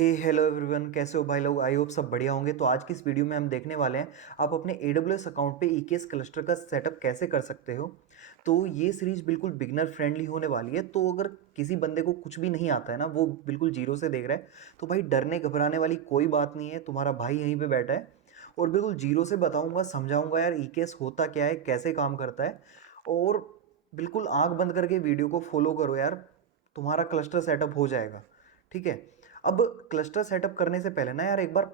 Hello everyone, कैसे हो भाई लोग। आई होप सब बढ़िया होंगे। तो आज की इस वीडियो में हम देखने वाले हैं आप अपने AWS अकाउंट पे EKS क्लस्टर का सेटअप कैसे कर सकते हो। तो ये सीरीज बिल्कुल बिगनर फ्रेंडली होने वाली है। तो अगर किसी बंदे को कुछ भी नहीं आता है ना, वो बिल्कुल जीरो से देख रहा है, तो भाई डरने घबराने वाली कोई बात नहीं है। तुम्हारा भाई यहीं पर बैठा है और बिल्कुल जीरो से बताऊँगा, समझाऊँगा यार EKS होता क्या है, कैसे काम करता है। और बिल्कुल आँख बंद करके वीडियो को फॉलो करो यार, तुम्हारा क्लस्टर सेटअप हो जाएगा। ठीक है। अब क्लस्टर सेटअप करने से पहले ना यार, एक बार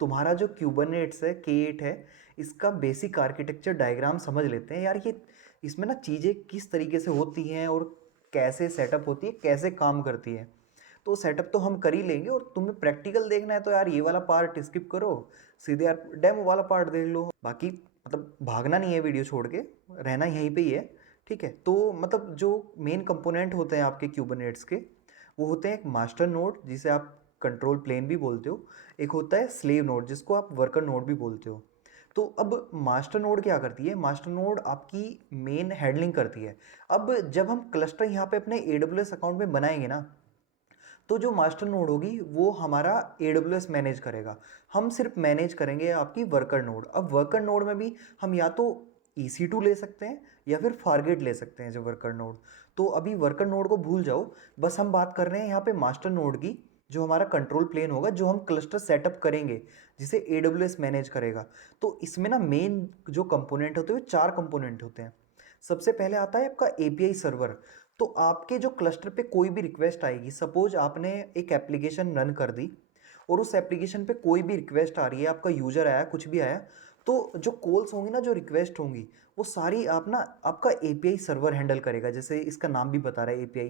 तुम्हारा जो क्यूबरनेट्स है, K8 है, इसका बेसिक आर्किटेक्चर डायग्राम समझ लेते हैं यार। ये इसमें ना चीज़ें किस तरीके से होती हैं और कैसे सेटअप होती है, कैसे काम करती है। तो सेटअप तो हम कर ही लेंगे, और तुम्हें प्रैक्टिकल देखना है तो यार ये वाला पार्ट स्किप करो, सीधे यार डेमो वाला पार्ट देख लो। बाकी मतलब भागना नहीं है वीडियो छोड़ के, रहना यहीं पे ही है। ठीक है। तो मतलब जो मेन कंपोनेंट होते हैं आपके क्यूबरनेट्स के, वो होते हैं एक मास्टर नोड जिसे आप कंट्रोल प्लेन भी बोलते हो, एक होता है स्लेव नोड जिसको आप वर्कर नोड भी बोलते हो। तो अब मास्टर नोड क्या करती है, मास्टर नोड आपकी मेन हैंडलिंग करती है। अब जब हम क्लस्टर यहाँ पे अपने AWS अकाउंट में बनाएंगे ना, तो जो मास्टर नोड होगी वो हमारा AWS मैनेज करेगा। हम सिर्फ मैनेज करेंगे आपकी वर्कर नोड। अब वर्कर नोड में भी हम या तो EC2 ले सकते हैं या फिर फारगेट ले सकते हैं जो वर्कर नोड। तो अभी वर्कर नोड को भूल जाओ, बस हम बात कर रहे हैं यहाँ पे मास्टर नोड की, जो हमारा कंट्रोल प्लेन होगा, जो हम क्लस्टर सेटअप करेंगे, जिसे AWS मैनेज करेगा। तो इसमें ना मेन जो कंपोनेंट होते हैं वो चार कंपोनेंट होते हैं। सबसे पहले आता है आपका API सर्वर। तो आपके जो क्लस्टर पे कोई भी रिक्वेस्ट आएगी, सपोज आपने एक एप्लीकेशन रन कर दी और उस एप्लीकेशन पे कोई भी रिक्वेस्ट आ रही है, आपका यूजर आया, कुछ भी आया, तो जो कॉल्स होंगी ना, जो रिक्वेस्ट होंगी, वो सारी आप ना आपका API सर्वर हैंडल करेगा, जैसे इसका नाम भी बता रहा है API।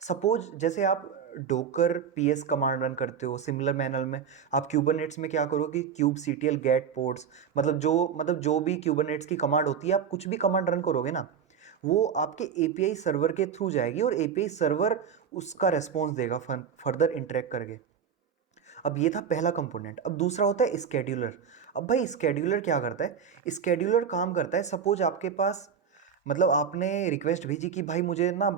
सपोज जैसे आप डोकर PS कमांड रन करते हो, सिमिलर मैनर में आप क्यूबरनेट्स में क्या करोगे, kubectl गेट पोर्ट्स, मतलब जो भी क्यूबरनेट्स की कमांड होती है, आप कुछ भी कमांड रन करोगे ना, वो आपके API सर्वर के थ्रू जाएगी और API सर्वर उसका रेस्पॉन्स देगा फर्दर इंटरेक्ट करके। अब ये था पहला कंपोनेंट। अब दूसरा होता है स्केड्यूलर। अब भाई स्केड्यूलर क्या करता है, स्केड्यूलर काम करता है, सपोज आपके पास मतलब आपने रिक्वेस्ट भेजी कि भाई मुझे ना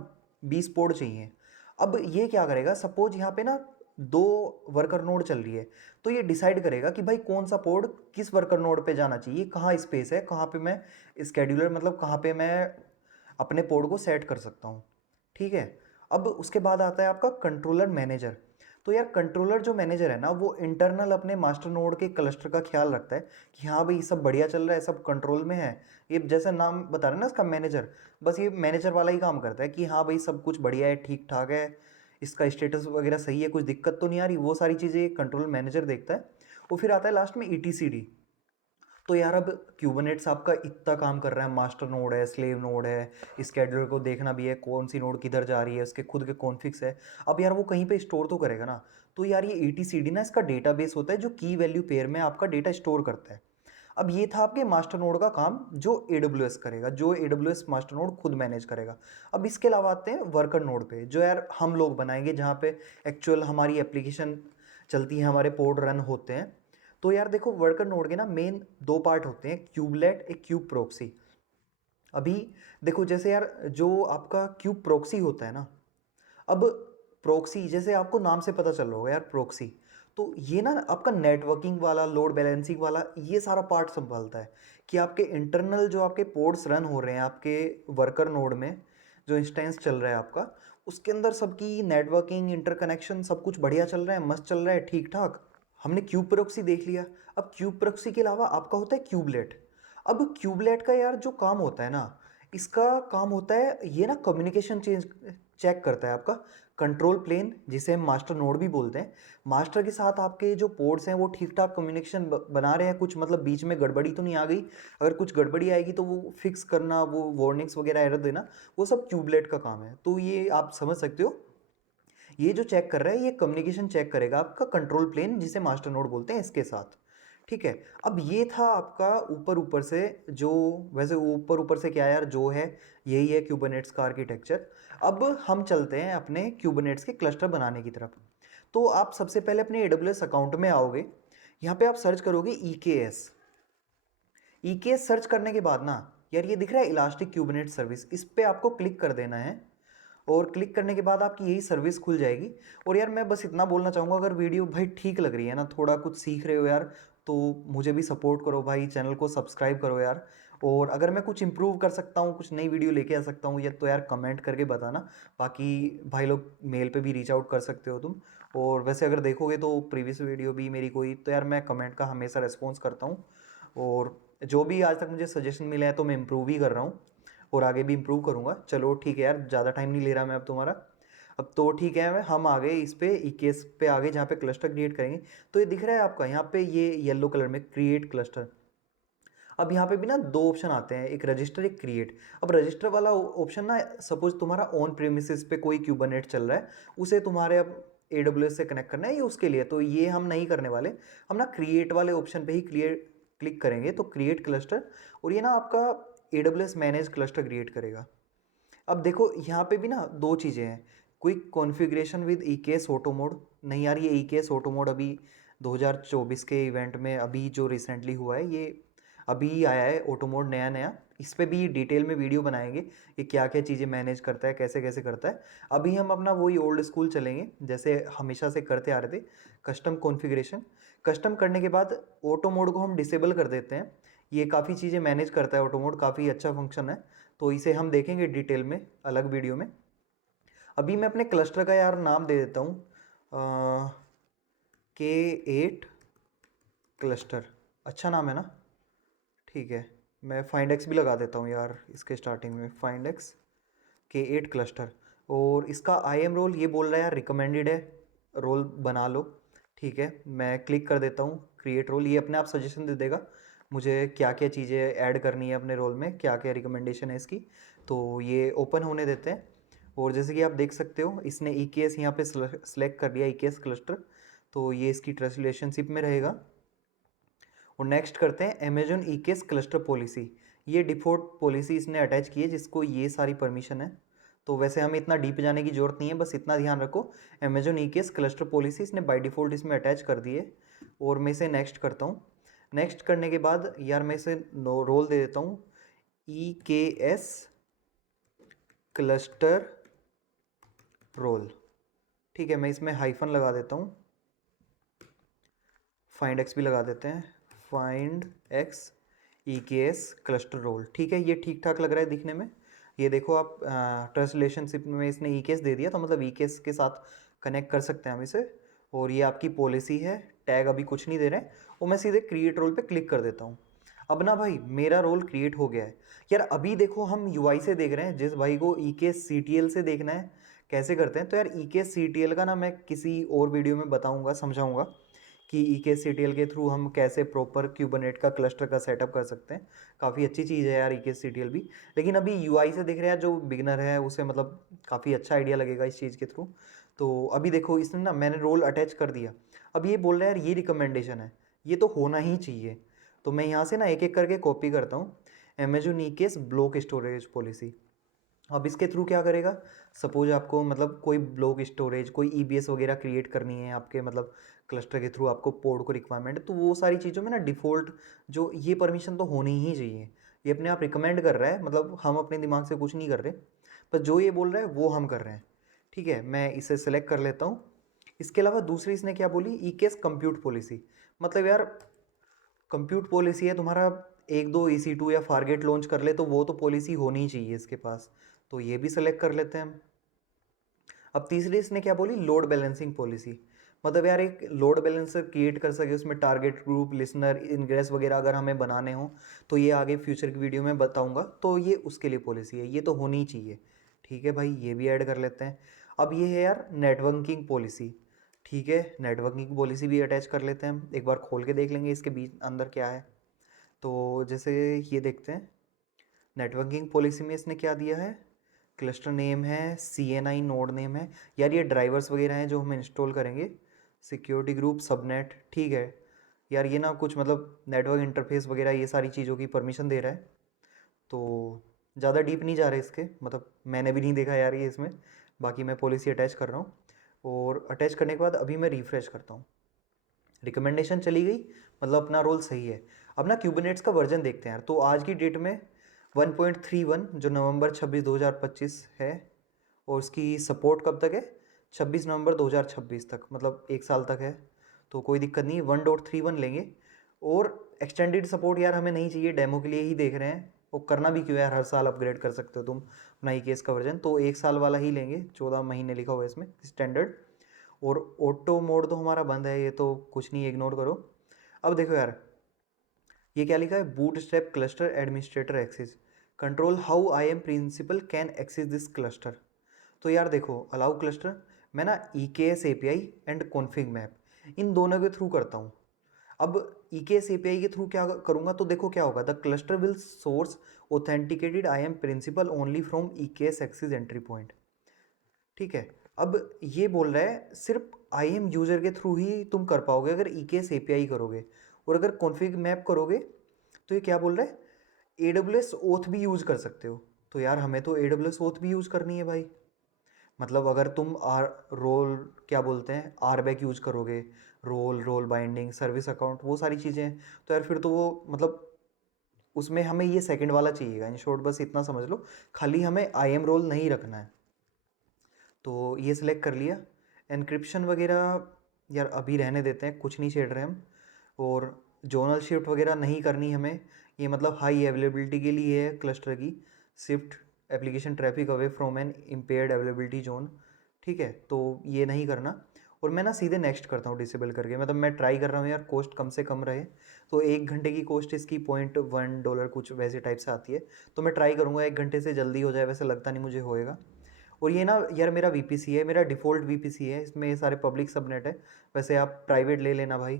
20 पोड चाहिए। अब ये क्या करेगा, सपोज यहाँ पे ना दो वर्कर नोड चल रही है, तो ये डिसाइड करेगा कि भाई कौन सा पोड किस वर्कर नोड पे जाना चाहिए, कहाँ स्पेस है, कहाँ पे मैं स्केड्यूलर मतलब कहाँ पे मैं अपने पोड को सेट कर सकता हूँ। ठीक है। अब उसके बाद आता है आपका कंट्रोलर मैनेजर। तो यार कंट्रोलर जो मैनेजर है ना, वो इंटरनल अपने मास्टर नोड के क्लस्टर का ख्याल रखता है कि हाँ भाई सब बढ़िया चल रहा है, सब कंट्रोल में है। ये जैसे नाम बता रहे हैं ना इसका मैनेजर, बस ये मैनेजर वाला ही काम करता है कि हाँ भाई सब कुछ बढ़िया है, ठीक ठाक है, इसका स्टेटस वगैरह सही है, कुछ दिक्कत तो नहीं आ रही, वो सारी चीज़ें कंट्रोल मैनेजर देखता है। और फिर आता है लास्ट में ETCD। तो यार अब क्यूबरनेट्स आपका इतना काम कर रहा है, मास्टर नोड है, स्लेव नोड है, स्केड्यूलर को देखना भी है कौन सी नोड किधर जा रही है, उसके खुद के कॉन्फिग्स है। अब यार वो कहीं पे स्टोर तो करेगा ना। तो यार ये ETCD ना, इसका डेटाबेस होता है जो की वैल्यू पेयर में आपका डेटा स्टोर करता है। अब ये था आपके मास्टर नोड का काम, जो AWS करेगा, जो AWS मास्टर नोड खुद मैनेज करेगा। अब इसके अलावा आते हैं वर्कर नोड पे, जो यार हम लोग बनाएंगे, जहाँ पे एक्चुअल हमारी एप्लीकेशन चलती है, हमारे पोर्ट रन होते हैं। तो यार देखो, वर्कर नोड के ना मेन दो पार्ट होते हैं, क्यूबलेट, एक क्यूब प्रोक्सी। अभी देखो, जैसे यार जो आपका क्यूब प्रोक्सी होता है ना, अब प्रोक्सी जैसे आपको नाम से पता चल रहा होगा यार, प्रोक्सी, तो ये ना आपका नेटवर्किंग वाला, लोड बैलेंसिंग वाला, ये सारा पार्ट संभालता है कि आपके इंटरनल जो आपके पोर्ट्स रन हो रहे हैं आपके वर्कर नोड में, जो इंस्टेंस चल रहा है आपका, उसके अंदर सबकी नेटवर्किंग, इंटरकनेक्शन सब कुछ बढ़िया चल रहा है, मस्त चल रहा है, ठीक ठाक। हमने क्यूब प्रोक्सी देख लिया। अब क्यूब प्रोक्सी के अलावा आपका होता है क्यूबलेट। अब क्यूबलेट का यार जो काम होता है ना, इसका काम होता है ये ना कम्युनिकेशन चेंज चेक करता है आपका कंट्रोल प्लेन, जिसे हम मास्टर नोड भी बोलते हैं। मास्टर के साथ आपके जो पोर्ट्स हैं वो ठीक ठाक कम्युनिकेशन बना रहे हैं, कुछ मतलब बीच में गड़बड़ी तो नहीं आ गई। अगर कुछ गड़बड़ी आएगी तो वो फिक्स करना, वो वार्निंग्स वगैरह एरर देना, वो सब क्यूबलेट का काम है। तो ये आप समझ सकते हो, ये जो चेक कर रहा है, ये कम्युनिकेशन चेक करेगा आपका कंट्रोल प्लेन, जिसे मास्टर नोड बोलते हैं, इसके साथ। ठीक है। अब ये था आपका ऊपर ऊपर से जो, वैसे ऊपर ऊपर से क्या यार जो है, यही है क्यूबरनेट्स का आर्किटेक्चर। अब हम चलते हैं अपने क्यूबरनेट्स के क्लस्टर बनाने की तरफ। तो आप सबसे पहले अपने AWS अकाउंट में आओगे, यहाँ पे आप सर्च करोगे EKS। EKS सर्च करने के बाद ना, यार ये दिख रहा है इलास्टिक क्यूबरनेट सर्विस, इस पे आपको क्लिक कर देना है। और क्लिक करने के बाद आपकी यही सर्विस खुल जाएगी। और यार मैं बस इतना बोलना चाहूँगा, अगर वीडियो भाई ठीक लग रही है ना, थोड़ा कुछ सीख रहे हो यार, तो मुझे भी सपोर्ट करो भाई, चैनल को सब्सक्राइब करो यार। और अगर मैं कुछ इंप्रूव कर सकता हूँ, कुछ नई वीडियो लेके आ सकता हूँ, या तो यार कमेंट करके बताना। बाकी भाई लोग मेल पे भी रीच आउट कर सकते हो तुम। और वैसे अगर देखोगे तो प्रीवियस वीडियो भी मेरी कोई, तो यार मैं कमेंट का हमेशा रिस्पॉन्स करता हूँ। और जो भी आज तक मुझे सजेशन मिले हैं तो मैं इम्प्रूव ही कर रहा हूँ, और आगे भी इम्प्रूव करूँगा। चलो ठीक है यार, ज़्यादा टाइम नहीं ले रहा मैं अब तुम्हारा। अब तो ठीक है, हम आ गए इस पे ईकेएस पे आ गए, जहाँ पे क्लस्टर क्रिएट करेंगे। तो ये दिख रहा है आपका यहाँ पे, ये येलो कलर में क्रिएट क्लस्टर। अब यहाँ पे भी ना दो ऑप्शन आते हैं, एक रजिस्टर एक क्रिएट। अब रजिस्टर वाला ऑप्शन ना, सपोज तुम्हारा ऑन प्रेमिसेस पे कोई क्यूबरनेट चल रहा है, उसे तुम्हारे अब AWS से कनेक्ट करना है, ये उसके लिए तो ये हम नहीं करने वाले। हम ना क्रिएट वाले ऑप्शन पे ही क्लिक करेंगे, तो क्रिएट क्लस्टर, और ये ना आपका AWS मैनेज क्लस्टर क्रिएट करेगा। अब देखो यहाँ पे भी ना दो चीज़ें हैं, quick configuration with EKS auto mode. नहीं यार, ये EKS ऑटो मोड अभी 2024 के इवेंट में अभी जो रिसेंटली हुआ है, ये अभी आया है ऑटो मोड नया नया। इस पे भी डिटेल में वीडियो बनाएंगे कि क्या क्या चीज़ें मैनेज करता है, कैसे कैसे करता है। अभी हम अपना वही ओल्ड स्कूल चलेंगे, जैसे हमेशा से करते आ रहे थे, कस्टम कॉन्फ़िगरेशन। कस्टम करने के बाद ऑटो मोड को हम डिसेबल कर देते हैं। ये काफ़ी चीज़ें मैनेज करता है ऑटो मोड, काफ़ी अच्छा फंक्शन है, तो इसे हम देखेंगे डिटेल में अलग वीडियो में। अभी मैं अपने क्लस्टर का यार नाम दे देता हूँ, K8 क्लस्टर। अच्छा नाम है ना, ठीक है। मैं फाइंड एक्स भी लगा देता हूँ यार इसके स्टार्टिंग में, फाइंड एक्स K8 क्लस्टर। और इसका IAM रोल ये बोल रहा है यार रिकमेंडेड है, रोल बना लो। ठीक है, मैं क्लिक कर देता हूँ क्रिएट रोल। ये अपने आप सजेशन दे देगा मुझे क्या क्या चीज़ें ऐड करनी है अपने रोल में, क्या क्या रिकमेंडेशन है इसकी। तो ये ओपन होने देते हैं। और जैसे कि आप देख सकते हो, इसने EKS यहाँ पे सेलेक्ट कर लिया, EKS क्लस्टर, तो ये इसकी ट्रस्ट रिलेशनशिप में रहेगा। और नेक्स्ट करते हैं अमेजन EKS क्लस्टर पॉलिसी। ये डिफ़ॉल्ट पॉलिसी इसने अटैच की है, जिसको ये सारी परमिशन है। तो वैसे हमें इतना डीप जाने की जरूरत नहीं है, बस इतना ध्यान रखो, अमेजन EKS क्लस्टर पॉलिसी इसने बाय डिफ़ॉल्ट इसमें अटैच कर दी है। और मैं इसे नेक्स्ट करता हूँ। नेक्स्ट करने के बाद यार मैं इसे रोल दे देता हूँ EKS क्लस्टर रोल। ठीक है, मैं इसमें हाइफन लगा देता हूँ, फाइंड एक्स भी लगा देते हैं, find x EKS cluster role. ठीक है, ये ठीक ठाक लग रहा है दिखने में। ये देखो आप, ट्रस्ट रिलेशनशिप में इसने EKS दे दिया, तो मतलब EKS के साथ कनेक्ट कर सकते हैं हम इसे। और ये आपकी पॉलिसी है, टैग अभी कुछ नहीं दे रहे हैं। और मैं सीधे क्रिएट रोल पे क्लिक कर देता हूँ। अब ना भाई मेरा रोल क्रिएट हो गया है यार। अभी देखो हम UI से देख रहे हैं, जिस भाई को EKS CTL से देखना है कैसे करते हैं, तो यार EKS CTL का ना मैं किसी और वीडियो में बताऊंगा, समझाऊंगा कि EKS CTL के थ्रू हम कैसे प्रॉपर क्यूबरनेट का क्लस्टर का सेटअप कर सकते हैं। काफ़ी अच्छी चीज़ है यार EKS CTL भी। लेकिन अभी UI से देख रहे हैं, जो बिगनर है उसे मतलब काफ़ी अच्छा आइडिया लगेगा इस चीज़ के थ्रू। तो अभी देखो इसने ना, मैंने रोल अटैच कर दिया। अब ये बोल रहा है यार ये रिकमेंडेशन है, ये तो होना ही चाहिए। तो मैं यहाँ से ना एक एक करके कॉपी करता हूँ, Amazon EKS block storage policy. अब इसके थ्रू क्या करेगा, सपोज आपको मतलब कोई ब्लॉक स्टोरेज, कोई EBS वगैरह क्रिएट करनी है आपके मतलब क्लस्टर के थ्रू, आपको पोर्ट को रिक्वायरमेंट है, तो वो सारी चीज़ों में ना डिफ़ॉल्ट जो ये परमिशन तो होनी ही चाहिए। ये अपने आप रिकमेंड कर रहा है, मतलब हम अपने दिमाग से कुछ नहीं कर रहे, पर जो ये बोल रहा है वो हम कर रहे हैं। ठीक है, मैं इसे सेलेक्ट कर लेता हूँ। इसके अलावा दूसरी इसने क्या बोली, EKS कंप्यूट पॉलिसी। मतलब यार कंप्यूट पॉलिसी है तुम्हारा, एक दो EC2 या फारगेट लॉन्च कर ले तो वो तो पॉलिसी होनी ही चाहिए इसके पास, तो ये भी सेलेक्ट कर लेते हैं हम। अब तीसरी इसने क्या बोली, लोड बैलेंसिंग पॉलिसी। मतलब यार एक लोड बैलेंसर क्रिएट कर सके, उसमें टारगेट ग्रुप, लिसनर, इनग्रेस वगैरह अगर हमें बनाने हो, तो ये आगे फ्यूचर की वीडियो में बताऊंगा, तो ये उसके लिए पॉलिसी है, ये तो होनी ही चाहिए। ठीक है भाई, ये भी ऐड कर लेते हैं। अब ये है यार नेटवर्किंग पॉलिसी। ठीक है, नेटवर्किंग पॉलिसी भी अटैच कर लेते हैं हम, एक बार खोल के देख लेंगे इसके बीच अंदर क्या है। तो जैसे ये देखते हैं, नेटवर्किंग पॉलिसी में इसने क्या दिया है, क्लस्टर नेम है, CNI नोड नेम है। यार ये ड्राइवर्स वगैरह हैं जो हम इंस्टॉल करेंगे, सिक्योरिटी ग्रुप, सबनेट। ठीक है यार, ये ना कुछ मतलब नेटवर्क इंटरफेस वगैरह ये सारी चीज़ों की परमिशन दे रहा है। तो ज़्यादा डीप नहीं जा रहे इसके, मतलब मैंने भी नहीं देखा यार ये इसमें। बाकी मैं पॉलिसी अटैच कर रहा हूँ, और अटैच करने के बाद अभी मैं रिफ़्रेश करता हूँ, रिकमेंडेशन चली गई, मतलब अपना रोल सही है। अब ना क्यूबरनेट्स का वर्जन देखते हैं यार। तो आज की डेट में 1.31 जो नवंबर 26 2025 है, और उसकी सपोर्ट कब तक है? 26 नवंबर 2026 तक, मतलब 1 साल तक है। तो कोई दिक्कत नहीं है, 1.31 लेंगे। और एक्सटेंडेड सपोर्ट यार हमें नहीं चाहिए, डेमो के लिए ही देख रहे हैं। वो करना भी क्यों यार, हर साल अपग्रेड कर सकते हो तुम अपना ई का वर्जन। तो 1 साल वाला ही लेंगे, 14 महीने लिखा हुआ है इसमें स्टैंडर्ड। और ऑटो मोड तो हमारा बंद है, ये तो कुछ नहीं, इग्नोर करो। अब देखो यार, ये क्या लिखा है? Bootstrap cluster administrator access control how IAM principal can access this cluster. तो यार देखो, अलाउ क्लस्टर, मैं ना E K S A P I and config map इन दोनों के थ्रू करता हूँ। अब ई के एस ए पी आई के थ्रू क्या करूँगा, तो देखो क्या होगा, the cluster will source authenticated IAM principal only from E K S access entry point. ठीक है। अब ये बोल रहा है सिर्फ आई एम यूजर के थ्रू ही तुम कर पाओगे अगर ई के एस ए पी आई करोगे। और अगर कॉन्फिग मैप करोगे तो ये क्या बोल रहा है, ए डब्ल्यू एस ओथ भी यूज़ कर सकते हो। तो यार हमें तो ए डब्ल्यू एस ओथ भी यूज़ करनी है भाई। मतलब अगर तुम आर रोल क्या बोलते हैं, आर बैक यूज़ करोगे, रोल बाइंडिंग सर्विस अकाउंट, वो सारी चीज़ें हैं, तो यार फिर तो वो मतलब उसमें हमें ये सेकंड वाला चाहिएगा। इन शॉर्ट बस इतना समझ लो, खाली हमें आई एम रोल नहीं रखना है। तो ये सिलेक्ट कर लिया। एनक्रिप्शन वगैरह यार अभी रहने देते हैं, कुछ नहीं छेड़ रहे हम। और जोनल शिफ्ट वगैरह नहीं करनी हमें, ये मतलब हाई अवेलेबिलिटी के लिए है क्लस्टर की। Shift application traffic away from an impaired availability zone, ठीक है, तो ये नहीं करना। और मैं ना सीधे नेक्स्ट करता हूँ डिसेबल करके, मतलब मैं ट्राई कर रहा हूँ यार कॉस्ट कम से कम रहे। तो 1 घंटे की कॉस्ट इसकी $0.1 कुछ वैसे टाइप से आती है। तो मैं ट्राई करूँगा 1 घंटे से जल्दी हो जाए, वैसे लगता नहीं मुझे होएगा। और ये ना यार मेरा वीपीसी है, मेरा डिफ़ॉल्ट वीपीसी है, इसमें सारे पब्लिक सबनेट है। वैसे आप प्राइवेट ले लेना भाई।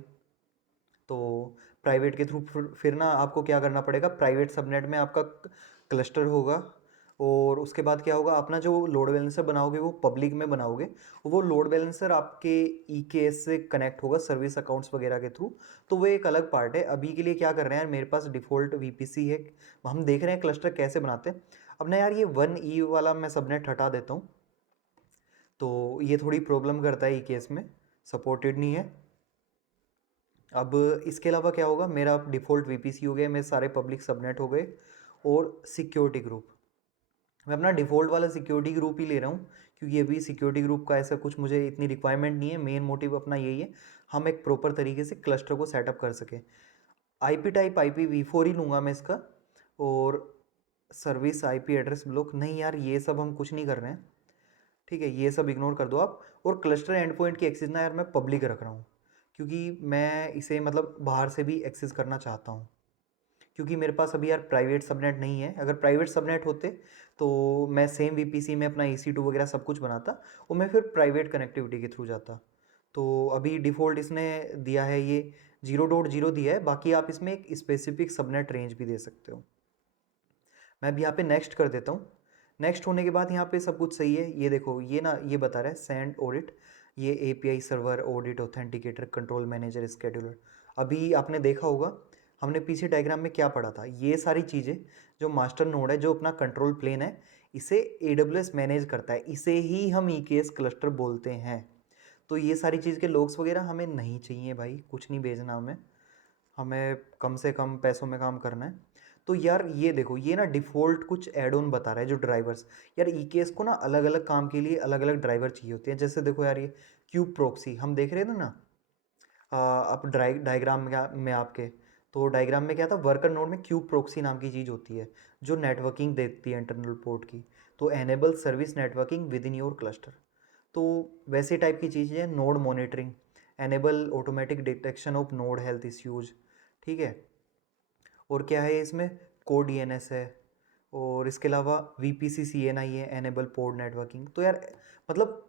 तो प्राइवेट के थ्रू फिर ना आपको क्या करना पड़ेगा, प्राइवेट सबनेट में आपका क्लस्टर होगा। और उसके बाद क्या होगा, अपना जो लोड बैलेंसर बनाओगे वो पब्लिक में बनाओगे। वो लोड बैलेंसर आपके ई के एस से कनेक्ट होगा सर्विस अकाउंट्स वगैरह के थ्रू। तो वो एक अलग पार्ट है। अभी के लिए क्या कर रहे हैं यार, मेरे पास डिफ़ॉल्ट वीपीसी है, हम देख रहे हैं क्लस्टर कैसे बनाते हैं। अब ना यार ये 1E वाला मैं सबनेट हटा देता हूँ। तो ये थोड़ी प्रॉब्लम करता है ई केस में, सपोर्टेड नहीं है। अब इसके अलावा क्या होगा, मेरा डिफ़ॉल्ट वीपीसी हो गया, मेरे सारे पब्लिक सबनेट हो गए। और सिक्योरिटी ग्रुप, मैं अपना डिफ़ॉल्ट वाला सिक्योरिटी ग्रुप ही ले रहा हूँ, क्योंकि अभी सिक्योरिटी ग्रुप का ऐसा कुछ मुझे इतनी रिक्वायरमेंट नहीं है। मेन मोटिव अपना यही है, हम एक प्रॉपर तरीके से क्लस्टर को सेटअप कर सकें। आईपी टाइप IPv4 ही लूँगा मैं इसका। और सर्विस आईपी एड्रेस ब्लॉक नहीं यार, ये सब हम कुछ नहीं कर रहे हैं। ठीक है, ये सब इग्नोर कर दो आप। और क्लस्टर एंड पॉइंट की एक्सेस ना यार मैं पब्लिक रख रहा हूँ, क्योंकि मैं इसे मतलब बाहर से भी एक्सेस करना चाहता हूँ। क्योंकि मेरे पास अभी यार प्राइवेट सबनेट नहीं है। अगर प्राइवेट सबनेट होते तो मैं सेम वीपीसी में अपना EC2 वगैरह सब कुछ बनाता, और मैं फिर प्राइवेट कनेक्टिविटी के थ्रू जाता। तो अभी डिफ़ॉल्ट इसने दिया है ये 0.0 दिया है, बाकी आप इसमें एक स्पेसिफिक सबनेट रेंज भी दे सकते हो। मैं अभी यहाँ पे नेक्स्ट कर देता हूँ। नेक्स्ट होने के बाद यहाँ पे सब कुछ सही है। ये देखो, ये ना ये बता रहा है सेंड ऑडिट, ये API server audit authenticator control manager scheduler. अभी आपने देखा होगा हमने पीछे डायग्राम में क्या पढ़ा था, ये सारी चीज़ें जो मास्टर नोड है, जो अपना कंट्रोल प्लेन है, इसे AWS मैनेज करता है, इसे ही हम EKS क्लस्टर बोलते हैं। तो ये सारी चीज़ के लॉग्स वगैरह हमें नहीं चाहिए भाई, कुछ नहीं भेजना हमें, हमें कम से कम पैसों में काम करना है। तो यार ये देखो, ये ना डिफ़ॉल्ट कुछ एड ऑन बता रहा है जो ड्राइवर्स। यार EKS को ना अलग अलग काम के लिए अलग अलग ड्राइवर चाहिए होते हैं। जैसे देखो यार, ये क्यूब प्रॉक्सी हम देख रहे थे ना, आप डायग्राम में आपके, तो डायग्राम में क्या था, वर्कर नोड में क्यूब प्रॉक्सी नाम की चीज़ होती है जो नेटवर्किंग देती है इंटरनल पोर्ट की। तो enable service networking with in your cluster. तो वैसे टाइप की चीज़ें हैं। Node monitoring, enable automatic detection of node health issues, ठीक है। और क्या है इसमें, कोड DNS है। और इसके अलावा VPC CNI है, एनेबल पोर्ट नेटवर्किंग। तो यार मतलब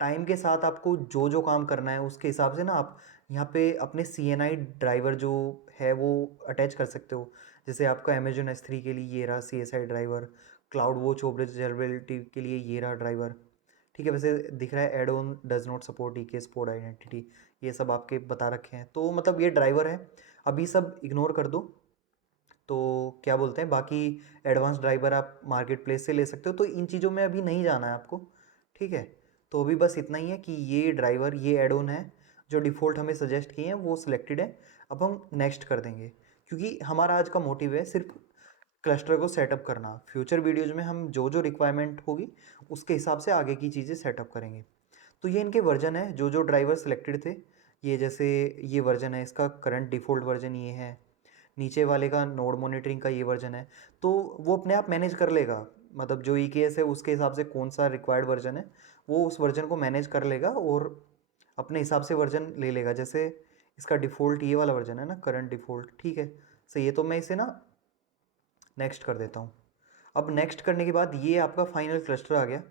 टाइम के साथ आपको जो जो काम करना है उसके हिसाब से ना आप यहाँ पे अपने CNI ड्राइवर जो है वो अटैच कर सकते हो। जैसे आपका Amazon S3 के लिए ये रहा CSI driver, cloud watch observability के लिए ये रहा ड्राइवर। ठीक है, वैसे दिख रहा है add on does not support EKS pod identity, ये सब आपके बता रखे हैं। तो मतलब ये ड्राइवर है, अभी सब इग्नोर कर दो। तो क्या बोलते हैं, बाकी एडवांस ड्राइवर आप मार्केट प्लेस से ले सकते हो। तो इन चीज़ों में अभी नहीं जाना है आपको, ठीक है। तो अभी बस इतना ही है कि ये ड्राइवर, ये एड ऑन है जो डिफ़ॉल्ट हमें सजेस्ट किए हैं वो सिलेक्टेड है। अब हम नेक्स्ट कर देंगे, क्योंकि हमारा आज का मोटिव है सिर्फ क्लस्टर को सेटअप करना। फ्यूचर वीडियोज़ में हम जो जो रिक्वायरमेंट होगी उसके हिसाब से आगे की चीज़ें सेटअप करेंगे। तो ये इनके वर्जन है, जो जो ड्राइवर सिलेक्टेड थे। ये जैसे ये वर्जन है, इसका करंट डिफ़ॉल्ट वर्जन ये है। नीचे वाले का नोड मॉनिटरिंग का ये वर्जन है। तो वो अपने आप मैनेज कर लेगा, मतलब जो EKS है उसके हिसाब से कौन सा रिक्वायर्ड वर्जन है वो उस वर्जन को मैनेज कर लेगा और अपने हिसाब से वर्जन ले लेगा। जैसे इसका डिफ़ॉल्ट ये वाला वर्जन है ना, करंट डिफ़ॉल्ट, ठीक है। सही है, तो मैं इसे ना नेक्स्ट कर देता हूँ। अब नेक्स्ट करने के बाद ये आपका फाइनल क्लस्टर आ गया।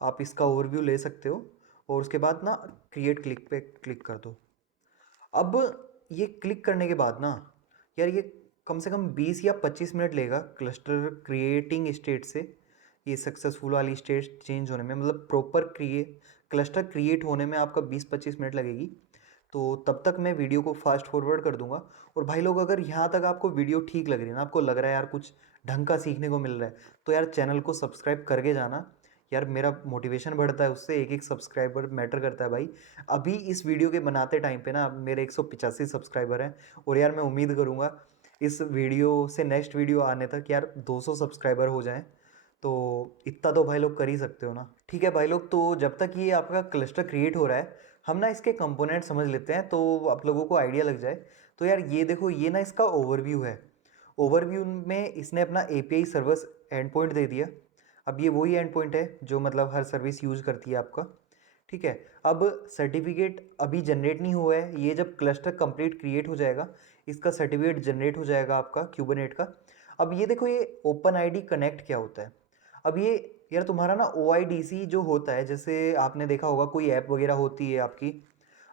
आप इसका ओवरव्यू ले सकते हो और उसके बाद ना क्रिएट क्लिक पे क्लिक कर दो। अब ये क्लिक करने के बाद ना यार ये कम से कम 20 या 25 मिनट लेगा क्लस्टर क्रिएटिंग स्टेट से ये सक्सेसफुल वाली स्टेट चेंज होने में, मतलब प्रॉपर क्लस्टर क्रिएट होने में आपका 20-25 मिनट लगेगी। तो तब तक मैं वीडियो को फास्ट फॉरवर्ड कर दूंगा। और भाई लोग, अगर यहाँ तक आपको वीडियो ठीक लग रही है ना, आपको लग रहा है यार कुछ ढंग का सीखने को मिल रहा है, तो यार चैनल को सब्सक्राइब करके जाना। यार मेरा मोटिवेशन बढ़ता है उससे, एक एक सब्सक्राइबर मैटर करता है भाई। अभी इस वीडियो के बनाते टाइम पे ना मेरे 185 सब्सक्राइबर हैं। और यार मैं उम्मीद करूँगा इस वीडियो से नेक्स्ट वीडियो आने तक यार 200 सब्सक्राइबर हो जाएं। तो इतना तो भाई लोग कर ही सकते हो ना। ठीक है भाई लोग, तो जब तक ये आपका क्लस्टर क्रिएट हो रहा है हम ना इसके कंपोनेंट समझ लेते हैं, तो आप लोगों को आइडिया लग जाए। तो यार ये देखो, ये ना इसका ओवरव्यू है। ओवरव्यू में इसने अपना API सर्विस एंड पॉइंट दे दिया। अब ये वही एंड पॉइंट है जो मतलब हर सर्विस यूज़ करती है आपका। ठीक है। अब सर्टिफिकेट अभी जनरेट नहीं हुआ है, ये जब क्लस्टर कंप्लीट क्रिएट हो जाएगा इसका सर्टिफिकेट जनरेट हो जाएगा आपका क्यूबरनेट का। अब ये देखो, ये ओपन आईडी कनेक्ट क्या होता है। अब ये यार तुम्हारा ना OIDC जो होता है, जैसे आपने देखा होगा कोई ऐप वगैरह होती है आपकी।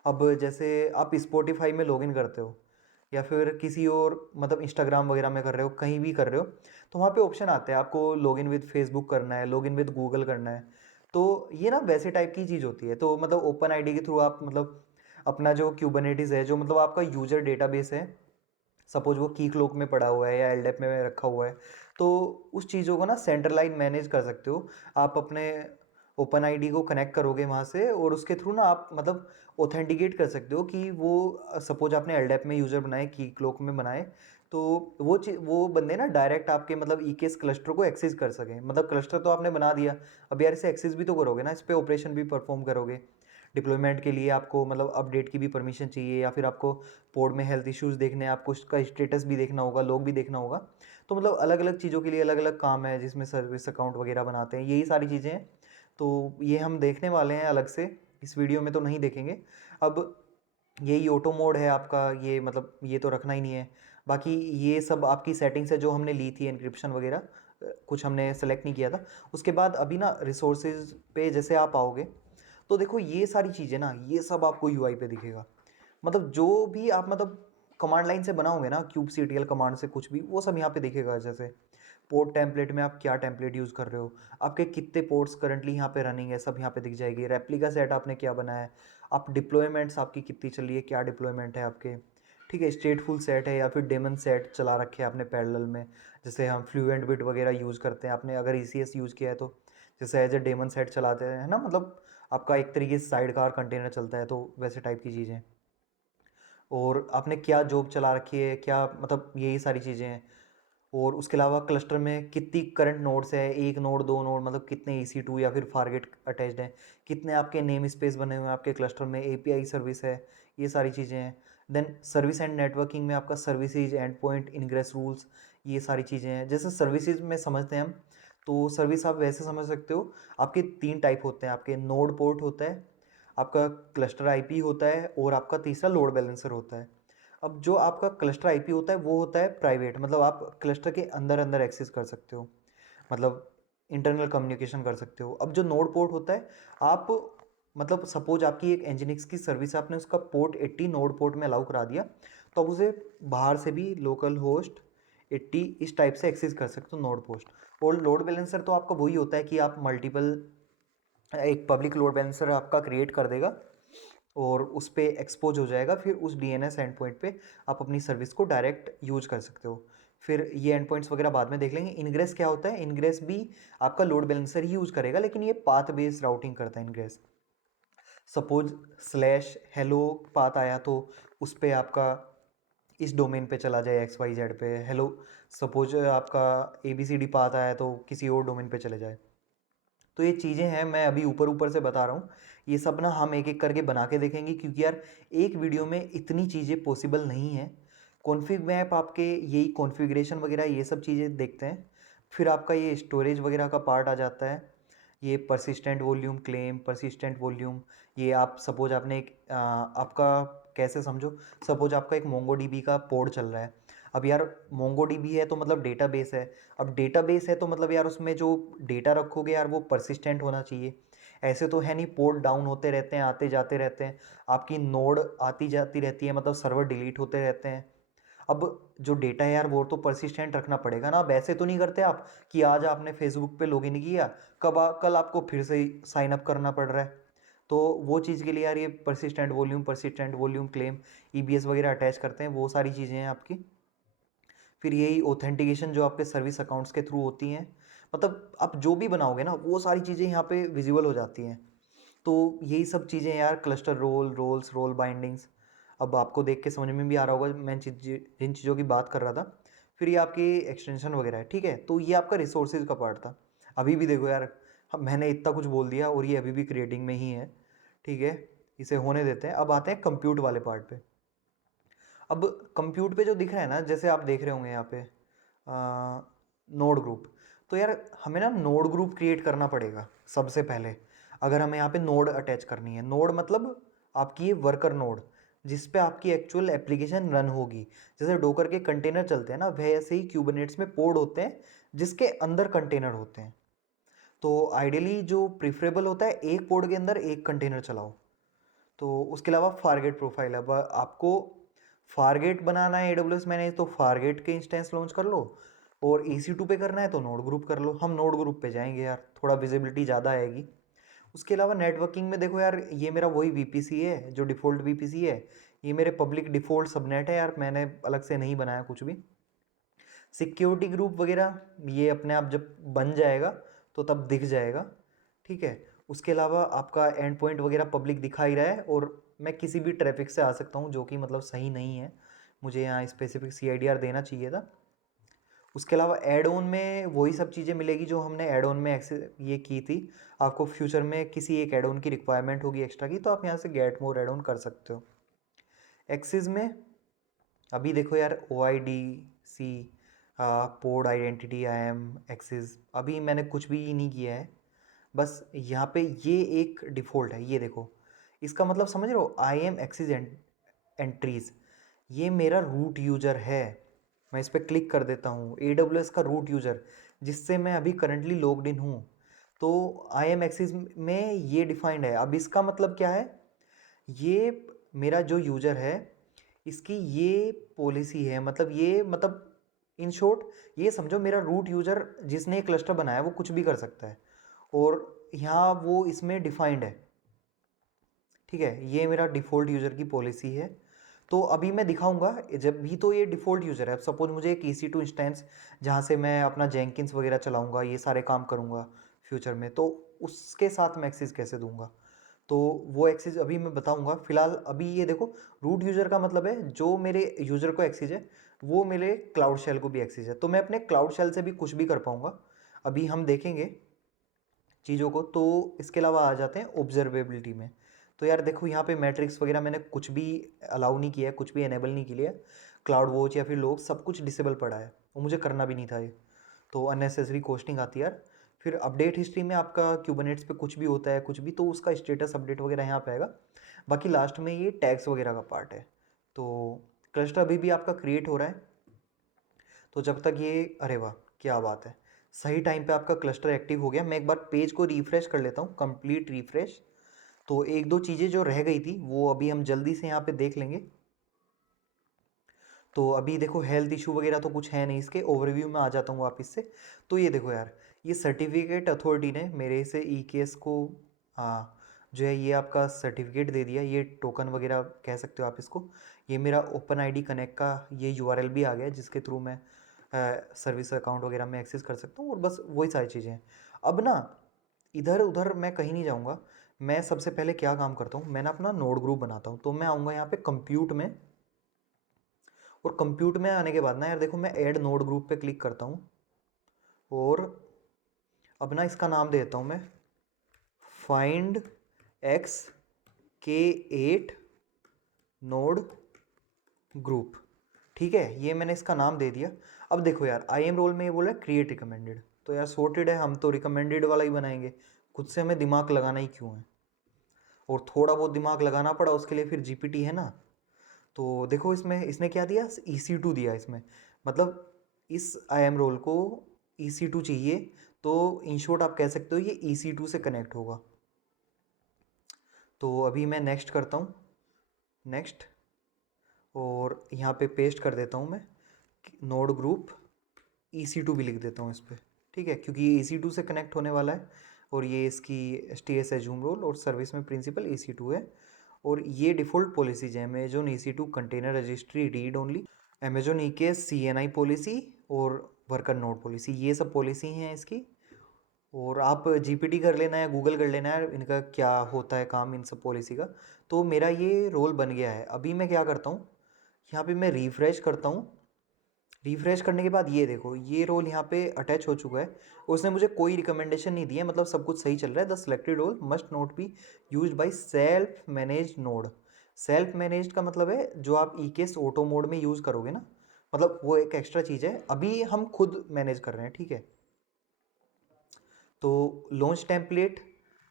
अब जैसे आप स्पॉटिफाई में लॉगिन करते हो या फिर किसी और मतलब इंस्टाग्राम वगैरह में कर रहे हो, कहीं भी कर रहे हो, तो वहाँ पे ऑप्शन आते हैं आपको लॉगिन विद फेसबुक करना है, लॉगिन विद गूगल करना है। तो ये ना वैसे टाइप की चीज़ होती है। तो मतलब ओपन आईडी के थ्रू आप मतलब अपना जो क्यूबरनेटिस है, जो मतलब आपका यूजर डेटाबेस है, सपोज वो की क्लोक में पड़ा हुआ है या LDAP में रखा हुआ है, तो उस चीज़ों को ना सेंट्रलाइज मैनेज कर सकते हो। आप अपने ओपन आईडी को कनेक्ट करोगे वहाँ से और उसके थ्रू ना आप मतलब ऑथेंटिकेट कर सकते हो कि वो सपोज आपने LDAP में यूज़र बनाए, की क्लोक में बनाए, तो वो बंदे ना डायरेक्ट आपके मतलब EKS क्लस्टर को एक्सेस कर सकें। मतलब क्लस्टर तो आपने बना दिया, अब यार इसे एक्सेस भी तो करोगे ना, इस पर ऑपरेशन भी परफॉर्म करोगे। डिप्लॉयमेंट के लिए आपको मतलब अपडेट की भी परमिशन चाहिए, या फिर आपको पोड में हेल्थ इश्यूज़ देखने हैं, आपको उसका स्टेटस भी देखना होगा, लॉग भी देखना होगा। तो मतलब अलग अलग चीज़ों के लिए अलग अलग काम है जिसमें सर्विस अकाउंट वगैरह बनाते हैं, यही सारी चीज़ें हैं। तो ये हम देखने वाले हैं अलग से, इस वीडियो में तो नहीं देखेंगे। अब यही ऑटो मोड है आपका, ये मतलब ये तो रखना ही नहीं है। बाकी ये सब आपकी सेटिंग्स है जो हमने ली थी, एन्क्रिप्शन वगैरह कुछ हमने सेलेक्ट नहीं किया था। उसके बाद अभी ना रिसोर्सेज पे जैसे आप आओगे तो देखो ये सारी चीज़ें ना, ये सब आपको UI पे दिखेगा। मतलब जो भी आप मतलब कमांड लाइन से बनाओगे ना, kubectl कमांड से कुछ भी, वो सब यहाँ पे दिखेगा। जैसे पोर्ट टेम्पलेट में आप क्या टेम्पलेट यूज़ कर रहे हो, आपके कितने पोर्ट्स करंटली यहाँ पे रनिंग है, सब यहाँ पे दिख जाएगी। रेप्लिका सेट आपने क्या बनाया है, आप डिप्लॉयमेंट्स आपकी कितनी चल रही है, क्या डिप्लॉयमेंट है आपके। ठीक है, स्टेटफुल सेट है या फिर डेमन सेट चला रखे हैं आपने पैरेलल में। जैसे हम फ्लुएंट बिट वगैरह यूज़ करते हैं, आपने अगर ECS यूज़ किया है तो जैसे एज ए डेमन सेट चलाते हैं ना, मतलब आपका एक तरीके से साइड कार कंटेनर चलता है, तो वैसे टाइप की चीज़ें। और आपने क्या जॉब चला रखी है, क्या मतलब यही सारी चीज़ें हैं। और उसके अलावा क्लस्टर में कितनी करंट नोड्स है, एक नोड, दो नोड, मतलब कितने EC2 या फिर फारगेट अटैच्ड हैं, कितने आपके नेम स्पेस बने हुए हैं आपके क्लस्टर में, API सर्विस है, ये सारी चीज़ें हैं। देन सर्विस एंड नेटवर्किंग में आपका services and point ingress rules, ये सारी चीज़ें हैं। जैसे सर्विसेज में समझते हैं हम, तो सर्विस आप वैसे समझ सकते हो, आपके 3 टाइप होते हैं। आपके नोड पोर्ट होता है, आपका क्लस्टर IP होता है, और आपका तीसरा लोड बैलेंसर होता है। अब जो आपका क्लस्टर IP होता है वो होता है प्राइवेट, मतलब आप क्लस्टर के अंदर अंदर एक्सेस कर सकते हो, मतलब इंटरनल कम्युनिकेशन कर सकते हो। अब जो नोड पोर्ट होता है, आप मतलब सपोज आपकी एक Nginx की सर्विस है, आपने उसका पोर्ट 80 नोड पोर्ट में अलाउ करा दिया, तो आप उसे बाहर से भी लोकल होस्ट 80 इस टाइप से एक्सेस कर सकते हो नोड पोस्ट। और लोड बैलेंसर तो आपका वही होता है कि आप मल्टीपल, एक पब्लिक लोड बैलेंसर आपका क्रिएट कर देगा और उस पर एक्सपोज हो जाएगा, फिर उस DNS एंड पॉइंट पे आप अपनी सर्विस को डायरेक्ट यूज कर सकते हो। फिर ये एंड पॉइंट्स वगैरह बाद में देख लेंगे। इनग्रेस क्या होता है, इनग्रेस भी आपका लोड बैलेंसर ही यूज करेगा, लेकिन ये पाथ बेस्ड राउटिंग करता है इनग्रेस। सपोज /hello पाथ आया तो उस पर आपका इस डोमेन पे चला जाए XYZ पे, हेलो सपोज आपका ABCD पाथ आया तो किसी और डोमेन पे चले जाए। तो ये चीज़ें हैं, मैं अभी ऊपर ऊपर से बता रहा हूँ, ये सब ना हम एक एक करके बना के देखेंगे, क्योंकि यार एक वीडियो में इतनी चीज़ें पॉसिबल नहीं है। कॉन्फ़िग मैप आपके यही कॉन्फ़िगरेशन वगैरह ये सब चीज़ें देखते हैं। फिर आपका ये स्टोरेज वगैरह का पार्ट आ जाता है, ये persistent volume claim, persistent volume. ये आप सपोज आपने एक आपका कैसे समझो, सपोज आपका एक मोंगोडीबी का पोड चल रहा है। अब यार मोंगोडीबी है तो मतलब डेटाबेस है, अब डेटाबेस है तो मतलब यार उसमें जो डेटा रखोगे यार वो परसिस्टेंट होना चाहिए। ऐसे तो है नहीं, पोर्ट डाउन होते रहते हैं, आते जाते रहते हैं, आपकी नोड आती जाती रहती है, मतलब सर्वर डिलीट होते रहते हैं। अब जो डेटा है यार वो तो परसिस्टेंट रखना पड़ेगा ना। अब ऐसे तो नहीं करते आप कि आज आपने फेसबुक पे लॉगिन किया, कल आपको फिर से साइन अप करना पड़ रहा है। तो वो चीज़ के लिए यार ये परसिस्टेंट वॉल्यूम क्लेम, EBS वगैरह अटैच करते हैं, वो सारी चीज़ें हैं आपकी। फिर यही ऑथेंटिकेशन जो आपके सर्विस अकाउंट्स के थ्रू होती हैं, मतलब आप जो भी बनाओगे ना वो सारी चीज़ें यहाँ पे विजिबल हो जाती हैं। तो यही सब चीज़ें यार, क्लस्टर रोल बाइंडिंग्स, अब आपको देख के समझ में भी आ रहा होगा मैं जिन चीज़ों की बात कर रहा था। फिर ये आपकी एक्सटेंशन वगैरह है, ठीक है। तो ये आपका रिसोर्सेज का पार्ट था। अभी भी देखो यार, मैंने इतना कुछ बोल दिया और ये अभी भी क्रिएटिंग में ही है, ठीक है। इसे होने देते हैं। अब आते हैं कंप्यूट वाले पार्ट पे। अब कंप्यूट पे जो दिख रहा है ना, जैसे आप देख रहे होंगे यहाँ पे नोड ग्रुप। तो यार हमें ना नोड ग्रुप क्रिएट करना पड़ेगा सबसे पहले, अगर हमें यहाँ पे नोड अटैच करनी है। नोड मतलब आपकी ये वर्कर नोड, जिस पे आपकी एक्चुअल एप्लीकेशन रन होगी। जैसे डोकर के कंटेनर चलते हैं ना, वैसे ही क्यूबरनेट्स में पोड होते हैं जिसके अंदर कंटेनर होते हैं। तो आइडियली जो प्रिफरेबल होता है, एक पोड के अंदर एक कंटेनर चलाओ। तो उसके अलावा फारगेट प्रोफाइल, अब आपको फारगेट बनाना है AWS मैनेज, तो फारगेट के इंस्टेंस लॉन्च कर लो, और EC2 पे करना है तो नोड ग्रुप कर लो। हम नोड ग्रुप पे जाएंगे यार, थोड़ा विजिबिलिटी ज़्यादा आएगी। उसके अलावा नेटवर्किंग में देखो यार, ये मेरा वही VPC है जो डिफ़ॉल्ट VPC है। ये मेरे पब्लिक डिफ़ॉल्ट सबनेट है यार, मैंने अलग से नहीं बनाया कुछ भी। सिक्योरिटी ग्रुप वगैरह ये अपने आप जब बन जाएगा तो तब दिख जाएगा, ठीक है। उसके अलावा आपका एंड पॉइंट वगैरह पब्लिक दिखा ही रहा है, और मैं किसी भी ट्रैफिक से आ सकता हूँ जो कि मतलब सही नहीं है, मुझे यहाँ स्पेसिफिक CIDR देना चाहिए था। उसके अलावा एड ऑन में वही सब चीज़ें मिलेगी जो हमने एड ऑन में एक्सेस ये की थी। आपको फ्यूचर में किसी एक एड ऑन की रिक्वायरमेंट होगी एक्स्ट्रा की, तो आप यहाँ से गेट मोर एड ऑन कर सकते हो। एक्सेस में अभी देखो यार, OIDC, पोड आइडेंटिटी, IAM एक्सेस, अभी मैंने कुछ भी नहीं किया है। बस यहाँ पे ये एक डिफ़ॉल्ट है, ये देखो। इसका मतलब समझ रहे हो, IAM एक्सेस एंट्रीज, ये मेरा रूट यूज़र है। मैं इस पर क्लिक कर देता हूँ, AWS का रूट यूज़र जिससे मैं अभी करंटली लॉग्ड इन हूँ। तो IAM एक्सेस में ये डिफाइंड है। अब इसका मतलब क्या है, ये मेरा जो यूज़र है इसकी ये पॉलिसी है, मतलब ये मतलब इन शॉर्ट ये समझो, मेरा रूट यूज़र जिसने क्लस्टर बनाया वो कुछ भी कर सकता है, और यहाँ वो इसमें डिफाइंड है, ठीक है। ये मेरा डिफ़ॉल्ट यूज़र की पॉलिसी है। तो अभी मैं दिखाऊंगा, जब भी तो ये डिफ़ॉल्ट यूज़र है। अब सपोज मुझे एक EC2 इंस्टेंस जहाँ से मैं अपना जेंकिंस वगैरह चलाऊंगा, ये सारे काम करूंगा फ्यूचर में, तो उसके साथ मैं एक्सेस कैसे दूंगा, तो वो एक्सेस अभी मैं बताऊंगा। फिलहाल अभी ये देखो, रूट यूज़र का मतलब है जो मेरे यूज़र को एक्सेस है वो मेरे क्लाउड शेल को भी एक्सेस है, तो मैं अपने क्लाउड शेल से भी कुछ भी कर पाऊंगा। अभी हम देखेंगे चीज़ों को। तो इसके अलावा आ जाते हैं ऑब्जर्वेबिलिटी में। तो यार देखो, यहाँ पे मैट्रिक्स वगैरह मैंने कुछ भी अलाउ नहीं किया है, कुछ भी एनेबल नहीं किया है। क्लाउड वॉच या फिर लोग सब कुछ डिसेबल पड़ा है, और मुझे करना भी नहीं था ये, तो अननेसेसरी कोस्टिंग आती है यार। फिर अपडेट हिस्ट्री में आपका क्यूबरनेट्स पे कुछ भी होता है, कुछ भी, तो उसका स्टेटस अपडेट वगैरह यहाँ पे आएगा। बाकी लास्ट में ये टैग्स वगैरह का पार्ट है। तो क्लस्टर अभी भी आपका क्रिएट हो रहा है, तो जब तक ये, अरे वाह क्या बात है, सही टाइम पे आपका क्लस्टर एक्टिव हो गया। मैं एक बार पेज को रिफ्रेश कर लेता हूँ, कंप्लीट रिफ्रेश। तो एक दो चीज़ें जो रह गई थी वो अभी हम जल्दी से यहाँ पे देख लेंगे। तो अभी देखो, हेल्थ इशू वगैरह तो कुछ है नहीं, इसके ओवरव्यू में आ जाता हूँ वापस से। तो ये देखो यार, ये सर्टिफिकेट अथॉरिटी ने मेरे से EKS को, हाँ, जो है ये आपका सर्टिफिकेट दे दिया, ये टोकन वगैरह कह सकते हो आप इसको। ये मेरा OpenID कनेक्ट का ये URL भी आ गया, जिसके थ्रू मैं सर्विस अकाउंट वगैरह में एक्सेस कर सकता हूँ, और बस वही सारी चीज़ें हैं। अब ना इधर उधर मैं कहीं नहीं जाऊँगा। मैं सबसे पहले क्या काम करता हूँ, मैं ना अपना नोड ग्रुप बनाता हूँ। तो मैं आऊँगा यहाँ पे कंप्यूट में, और कंप्यूट में आने के बाद ना यार देखो, मैं ऐड नोड ग्रुप पे क्लिक करता हूँ और अब ना इसका नाम देता हूँ मैं find x K8 node group. ठीक है, ये मैंने इसका नाम दे दिया। अब देखो यार, आई एम रोल में ये बोला क्रिएट रिकमेंडेड, तो यार सॉर्टेड है, हम तो रिकमेंडेड वाला ही बनाएंगे, खुद से हमें दिमाग लगाना ही क्यों है। और थोड़ा बहुत दिमाग लगाना पड़ा उसके लिए, फिर जीपीटी है ना। तो देखो इसमें इसने क्या दिया, EC2 दिया इसमें, मतलब इस आई एम रोल को EC2 चाहिए, तो इन शॉर्ट आप कह सकते हो ये EC2 से कनेक्ट होगा। तो अभी मैं नेक्स्ट करता हूँ, नेक्स्ट, और यहाँ पे पेस्ट कर देता हूँ मैं नोड ग्रुप EC2 भी लिख देता हूँ इस पर। ठीक है, क्योंकि ये EC2 से कनेक्ट होने वाला है, और ये इसकी STS है जूम रोल, और सर्विस में प्रिंसिपल EC2 है। और ये डिफ़ॉल्ट पॉलिसीज है, Amazon EC2 container registry read only, Amazon EKS CNI policy और वर्कर नोड पॉलिसी, ये सब पॉलिसी हैं इसकी। और आप जीपीटी कर लेना है, गूगल कर लेना है इनका क्या होता है काम इन सब पॉलिसी का। तो मेरा ये रोल बन गया है। अभी मैं क्या करता हूँ, यहाँ पे मैं रिफ़्रेश करता हूँ। रिफ़्रेश करने के बाद ये देखो, ये रोल यहाँ पे अटैच हो चुका है। उसने मुझे कोई रिकमेंडेशन नहीं दिया, मतलब सब कुछ सही चल रहा है। The selected role must not be use by self manage node. Self managed का मतलब है जो आप EKS ऑटो मोड में यूज़ करोगे ना, मतलब वो एक एक्स्ट्रा चीज़ है, अभी हम खुद मैनेज कर रहे हैं। ठीक है, तो लॉन्च टेम्पलेट,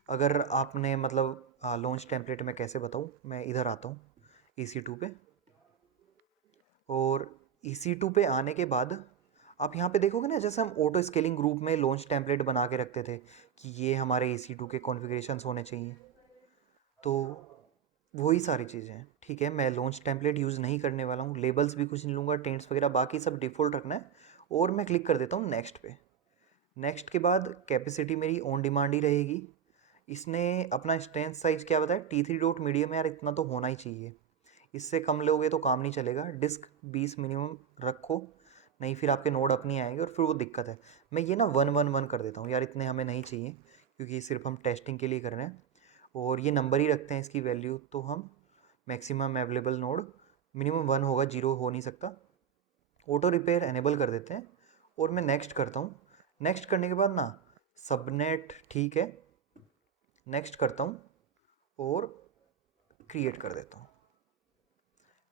अगर आपने मतलब लॉन्च टेम्पलेट मैं कैसे बताऊँ, मैं इधर आता हूँ EC2 पे, और EC2 पे आने के बाद आप यहाँ पे देखोगे ना, जैसे हम ऑटो स्केलिंग ग्रुप में लॉन्च टेम्पलेट बना के रखते थे कि ये हमारे EC2 के कॉन्फ़िगरेशंस होने चाहिए, तो वही सारी चीज़ें हैं। ठीक है, मैं लॉन्च टेम्पलेट यूज़ नहीं करने वाला हूँ, लेबल्स भी कुछ नहीं लूँगा, टेंट्स वगैरह बाकी सब डिफ़ॉल्ट रखना है। और मैं क्लिक कर देता हूँ नेक्स्ट पे। नेक्स्ट के बाद कैपेसिटी मेरी ऑन डिमांड ही रहेगी। इसने अपना स्ट्रेंथ साइज क्या बताया, T3 डॉट मीडियम है यार, इतना तो होना ही चाहिए, इससे कम लोगे तो काम नहीं चलेगा। डिस्क 20 मिनिमम रखो, नहीं फिर आपके नोड अपनी आएंगे और फिर वो दिक्कत है। मैं ये ना 111 कर देता हूँ यार, इतने हमें नहीं चाहिए, क्योंकि सिर्फ हम टेस्टिंग के लिए कर रहे हैं। और ये नंबर ही रखते हैं इसकी वैल्यू, तो हम मैक्सिमम अवेलेबल नोड मिनिमम 1 होगा, 0 हो नहीं सकता। ऑटो रिपेयर एनेबल कर देते हैं, और मैं नेक्स्ट करता हूँ। नेक्स्ट करने के बाद ना सबनेट, ठीक है, नेक्स्ट करता हूँ और क्रिएट कर देता हूँ।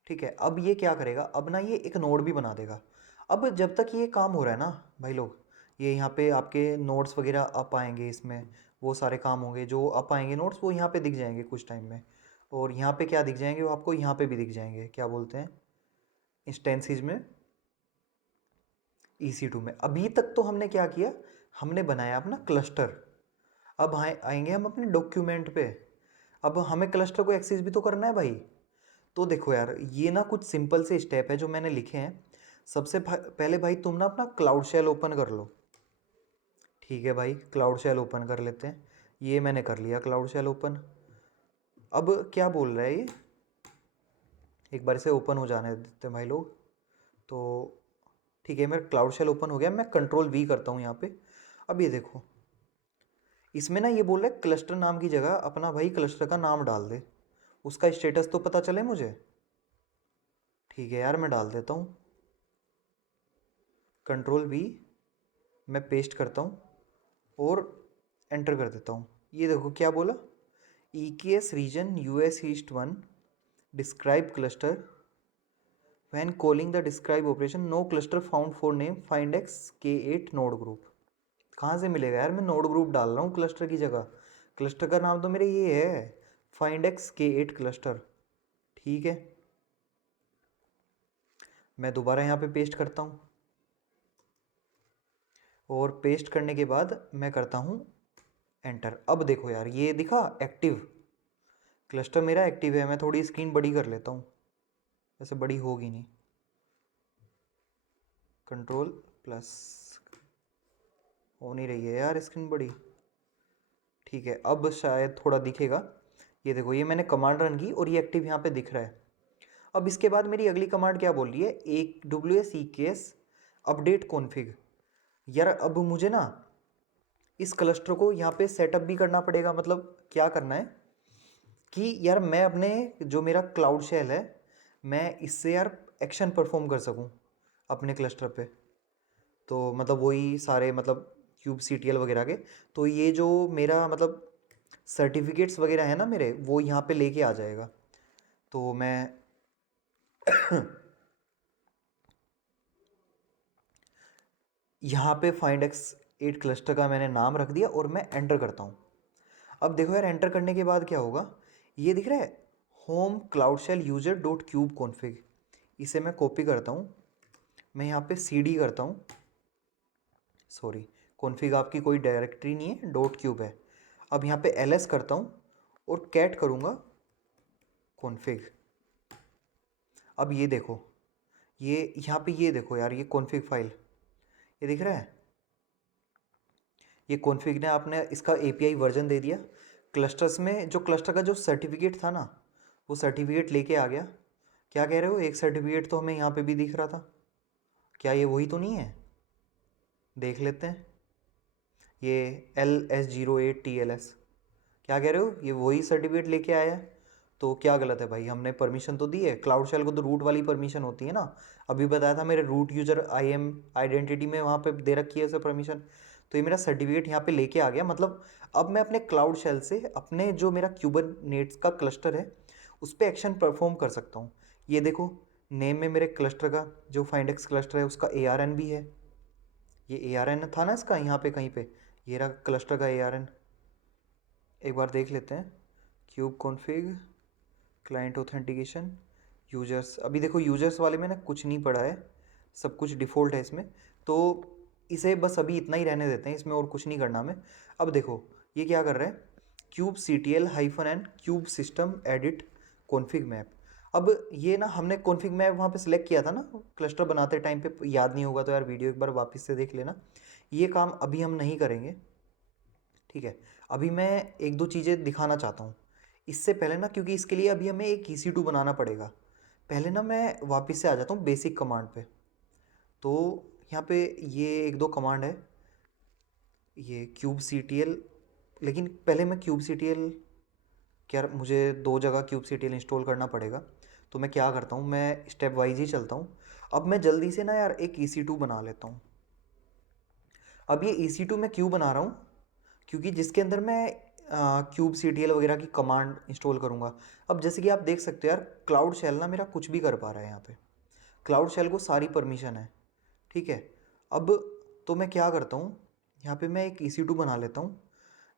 ठीक है, अब ये क्या करेगा, अब ना ये एक नोड भी बना देगा। अब जब तक ये काम हो रहा है ना भाई लोग, ये यहाँ पे आपके नोड्स वगैरह अप आएंगे, इसमें वो सारे काम होंगे जो अप आएंगे नोड्स, वो यहाँ पे दिख जाएंगे कुछ टाइम में। और यहाँ पे क्या दिख जाएंगे, वो आपको यहाँ पे भी दिख जाएंगे, क्या बोलते हैं, इंस्टेंसेज में EC2 में। अभी तक तो हमने क्या किया, हमने बनाया अपना क्लस्टर। अब आएंगे हम अपने डॉक्यूमेंट पे, अब हमें क्लस्टर को एक्सेस भी तो करना है भाई। तो देखो यार, ये ना कुछ सिंपल से स्टेप है जो मैंने लिखे हैं। सबसे पहले भाई तुम ना अपना क्लाउड शेल ओपन कर लो। ठीक है भाई, क्लाउड शेल ओपन कर लेते हैं। ये मैंने कर लिया क्लाउड शेल ओपन। अब क्या बोल रहा है ये, एक बार इसे ओपन हो जाने देते हैं भाई लोग। तो ठीक है, मेरा क्लाउड शेल ओपन हो गया, मैं Ctrl+V करता हूँ यहाँ पे। अब ये देखो, इसमें ना ये बोल रहा है क्लस्टर नाम की जगह अपना भाई क्लस्टर का नाम डाल दे, उसका स्टेटस तो पता चले मुझे। ठीक है यार, मैं डाल देता हूँ Ctrl+V, मैं पेस्ट करता हूँ और एंटर कर देता हूँ। ये देखो क्या बोला, EKS region US east 1 describe cluster when calling the describe operation, no cluster found for name find x K8 node group. कहाँ से मिलेगा यार, मैं नोड ग्रुप डाल रहा हूँ क्लस्टर की जगह, क्लस्टर का नाम तो मेरे ये है, फाइंड एक्स K8 क्लस्टर। ठीक है, मैं दोबारा यहाँ पे पेस्ट करता हूँ, और पेस्ट करने के बाद मैं करता हूँ एंटर। अब देखो यार, ये दिखा एक्टिव, क्लस्टर मेरा एक्टिव है। मैं थोड़ी स्क्रीन बड़ी कर लेता हूँ, वैसे बड़ी होगी नहीं, Ctrl+, हो नहीं रही है यार स्क्रीन बड़ी। ठीक है, अब शायद थोड़ा दिखेगा। ये देखो, ये मैंने कमांड रन की और ये एक्टिव यहाँ पे दिख रहा है। अब इसके बाद मेरी अगली कमांड क्या बोल रही है, एक AWS EKS अपडेट कॉन्फ़िग। यार अब मुझे ना इस क्लस्टर को यहाँ पे सेटअप भी करना पड़ेगा। मतलब क्या करना है कि यार मैं अपने जो मेरा क्लाउड शेल है, मैं इससे यार एक्शन परफॉर्म कर सकूं अपने क्लस्टर पे। तो मतलब वही सारे मतलब क्यूब CTL वगैरह के, तो ये जो मेरा मतलब सर्टिफिकेट्स वगैरह है ना मेरे, वो यहाँ पे लेके आ जाएगा। तो मैं यहाँ पे फाइंड X8 क्लस्टर का मैंने नाम रख दिया और मैं एंटर करता हूँ। अब देखो यार, एंटर करने के बाद क्या होगा, ये दिख रहा है home cloud shell user dot kube config. इसे मैं कॉपी करता हूँ, मैं यहाँ पे CD करता हूँ, सॉरी कॉन्फ़िग आपकी कोई डायरेक्टरी नहीं है, डॉट क्यूब है। अब यहाँ पे LS करता हूँ और कैट करूँगा कॉन्फ़िग। अब ये देखो, ये यहाँ पे ये देखो यार, ये कॉन्फ़िग फाइल ये दिख रहा है, ये कॉन्फ़िग ने आपने इसका API वर्जन दे दिया। क्लस्टर्स में जो क्लस्टर का जो सर्टिफिकेट था ना, वो सर्टिफिकेट लेके आ गया। क्या कह रहे हो, एक सर्टिफिकेट तो हमें यहाँ पे भी दिख रहा था, क्या ये वही तो नहीं है? देख लेते हैं, ये LS08TLS, क्या कह रहे हो, ये वही सर्टिफिकेट लेके आया है। तो क्या गलत है भाई, हमने परमिशन तो दी है, क्लाउड शेल को तो रूट वाली परमिशन होती है ना। अभी बताया था मेरे रूट यूजर IAM आइडेंटिटी में वहाँ पे दे रखी है उसे परमिशन। तो ये मेरा सर्टिफिकेट यहाँ पे लेके आ गया, मतलब अब मैं अपने क्लाउड शेल से अपने जो मेरा क्यूबरनेट्स का क्लस्टर है उस पर एक्शन परफॉर्म कर सकता हूँ। ये देखो, नेम में मेरे क्लस्टर का जो फाइंडेक्स क्लस्टर है उसका ARN भी है। ये ARN था ना इसका, यहाँ पे कहीं पे ये रहा क्लस्टर का ARN। एक बार देख लेते हैं, cube config, client authentication, users. अभी देखो यूजर्स वाले में ना कुछ नहीं पड़ा है, सब कुछ डिफ़ॉल्ट है इसमें। तो इसे बस अभी इतना ही रहने देते हैं, इसमें और कुछ नहीं करना हमें। अब देखो ये क्या कर रहा है, cube CTL-N cube system edit config map. अब ये ना हमने कॉन्फ़िग मैप वहाँ पे सिलेक्ट किया था ना क्लस्टर बनाते टाइम पे, याद नहीं होगा तो यार वीडियो एक बार वापस से देख लेना। ये काम अभी हम नहीं करेंगे, ठीक है। अभी मैं एक दो चीज़ें दिखाना चाहता हूँ इससे पहले ना, क्योंकि इसके लिए अभी हमें एक EC2 बनाना पड़ेगा। पहले ना मैं वापस से आ जाता हूँ बेसिक कमांड पे। तो यहाँ पे ये एक दो कमांड है, ये क्यूब CTL, लेकिन पहले मैं क्यूब CTL, क्या मुझे दो जगह क्यूब CTL इंस्टॉल करना पड़ेगा। तो मैं क्या करता हूँ, मैं स्टेप वाइज ही चलता हूँ। अब मैं जल्दी से ना यार एक EC2 बना लेता हूँ। अब ये EC2 मैं क्यों बना रहा हूँ, क्योंकि जिसके अंदर मैं क्यूब CTL वगैरह की कमांड इंस्टॉल करूँगा। अब जैसे कि आप देख सकते हो यार, क्लाउड शेल ना मेरा कुछ भी कर पा रहा है यहाँ पे, क्लाउड शेल को सारी परमिशन है, ठीक है। अब तो मैं क्या करता हूँ, यहाँ पे मैं एक EC2 बना लेता हूँ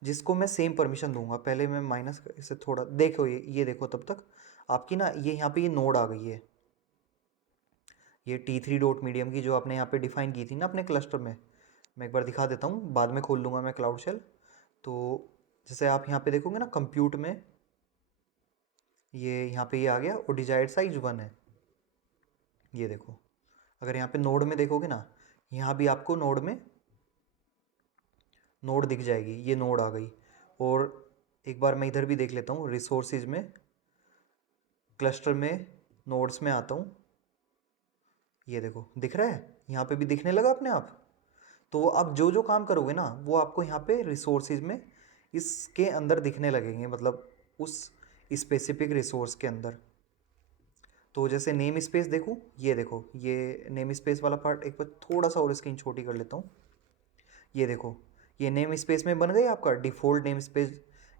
जिसको मैं सेम परमिशन दूंगा। पहले मैं माइनस इसे थोड़ा देखो, ये देखो, तब तक आपकी ना ये यहाँ पे ये नोड आ गई है, ये T3 डॉट मीडियम की जो आपने यहाँ पे डिफाइन की थी ना अपने क्लस्टर में। मैं एक बार दिखा देता हूँ, बाद में खोल लूँगा मैं क्लाउड शेल। तो जैसे आप यहाँ पे देखोगे ना कंप्यूट में, ये यहाँ पे ये आ गया और डिजायर्ड साइज 1 है। ये देखो, अगर यहाँ पे नोड में देखोगे ना, यहाँ भी आपको नोड में नोड दिख जाएगी, ये नोड आ गई। और एक बार मैं इधर भी देख लेता हूँ, रिसोर्सेज में क्लस्टर में नोड्स में आता हूँ, ये देखो दिख रहा है, यहाँ पे भी दिखने लगा अपने आप। तो आप जो जो काम करोगे ना वो आपको यहाँ पे रिसोर्सेज में इसके अंदर दिखने लगेंगे, मतलब उस स्पेसिफिक रिसोर्स के अंदर। तो जैसे नेम स्पेस देखूँ, ये देखो ये नेम स्पेस वाला पार्ट, एक बार थोड़ा सा और स्क्रीन छोटी कर लेता हूँ। ये देखो, ये नेम स्पेस में बन गई आपका डिफ़ॉल्ट नेम स्पेस।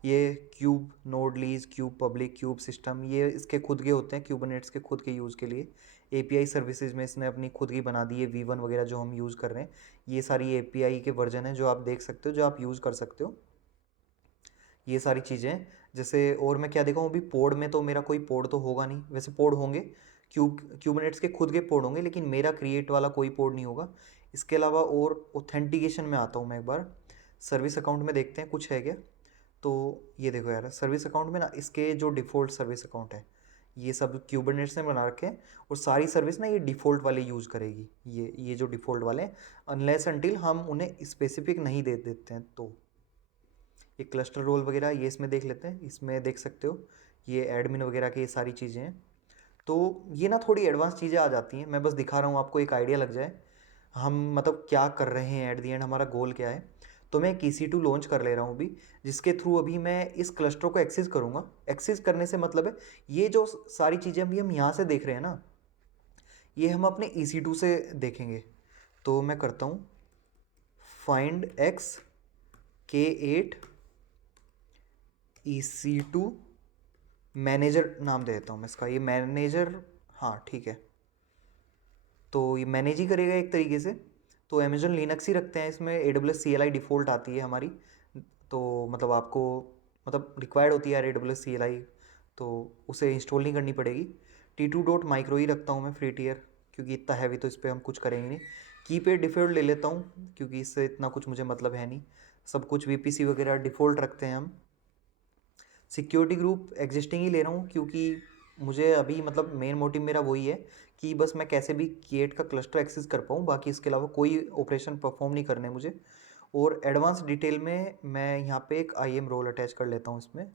ये cube node lease, cube public, cube system, ये इसके खुद के होते हैं, क्यूबरनेट्स के खुद के यूज़ के लिए। API सर्विसेज में इसने अपनी खुद की बना दी है, V1 वगैरह जो हम यूज़ कर रहे हैं। ये सारी API के वर्जन है जो आप देख सकते हो, जो आप यूज़ कर सकते हो, ये सारी चीज़ें। जैसे और मैं क्या देखा हूँ, अभी पोड में तो मेरा कोई पोड तो होगा नहीं, वैसे पोड होंगे, क्यूबनेट्स के खुद के पोड होंगे, लेकिन मेरा क्रिएट वाला कोई पोड नहीं होगा। इसके अलावा और ऑथेंटिकेशन में आता हूँ मैं एक बार, सर्विस अकाउंट में देखते हैं कुछ है क्या। तो ये देखो यार, सर्विस अकाउंट में ना इसके जो डिफ़ॉल्ट सर्विस अकाउंट है, ये सब क्यूबरनेट्स ने बना रखे हैं, और सारी सर्विस ना ये डिफ़ॉल्ट वाले यूज़ करेगी, ये जो डिफ़ॉल्ट वाले हैं, अनलेस अनटिल हम उन्हें स्पेसिफिक नहीं दे देते हैं। तो ये क्लस्टर रोल वगैरह ये इसमें देख लेते हैं, इसमें देख सकते हो ये एडमिन वगैरह की ये सारी चीज़ें हैं। तो ये ना थोड़ी एडवांस चीज़ें आ जाती हैं, मैं बस दिखा रहा हूँ आपको, एक आइडिया लग जाए हम मतलब क्या कर रहे हैं, एट दी एंड हमारा गोल क्या है। तो मैं एक EC2 लॉन्च कर ले रहा हूँ अभी, जिसके थ्रू अभी मैं इस क्लस्टर को एक्सेस करूँगा। एक्सेस करने से मतलब है ये जो सारी चीज़ें अभी हम यहाँ से देख रहे हैं ना, ये हम अपने EC2 से देखेंगे। तो मैं करता हूँ find x K8 EC2 manager नाम दे देता हूँ मैं इसका, ये मैनेजर, हाँ ठीक है। तो ये मैनेज ही करेगा एक तरीके से। तो अमेजोन लिनक्स ही रखते हैं इसमें, AWS CLI डिफ़ॉल्ट आती है हमारी, तो मतलब आपको मतलब रिक्वायर्ड होती है यार AWS CLI, तो उसे इंस्टॉल नहीं करनी पड़ेगी। T2.micro ही रखता हूँ मैं फ्री टियर, क्योंकि इतना हैवी तो इस पर हम कुछ करेंगे नहीं। कीपैड डिफ़ॉल्ट ले लेता हूँ क्योंकि इससे इतना कुछ मुझे मतलब है नहीं, सब कुछ VPC वगैरह डिफ़ॉल्ट रखते हैं हम। सिक्योरिटी ग्रुप एग्जिस्टिंग ही ले रहा हूँ क्योंकि मुझे अभी मतलब मेन मोटिव मेरा वही है कि बस मैं कैसे भी K8 का क्लस्टर एक्सेस कर पाऊँ, बाकी इसके अलावा कोई ऑपरेशन परफॉर्म नहीं करने मुझे। और एडवांस डिटेल में मैं यहाँ पे एक IAM रोल अटैच कर लेता हूँ इसमें,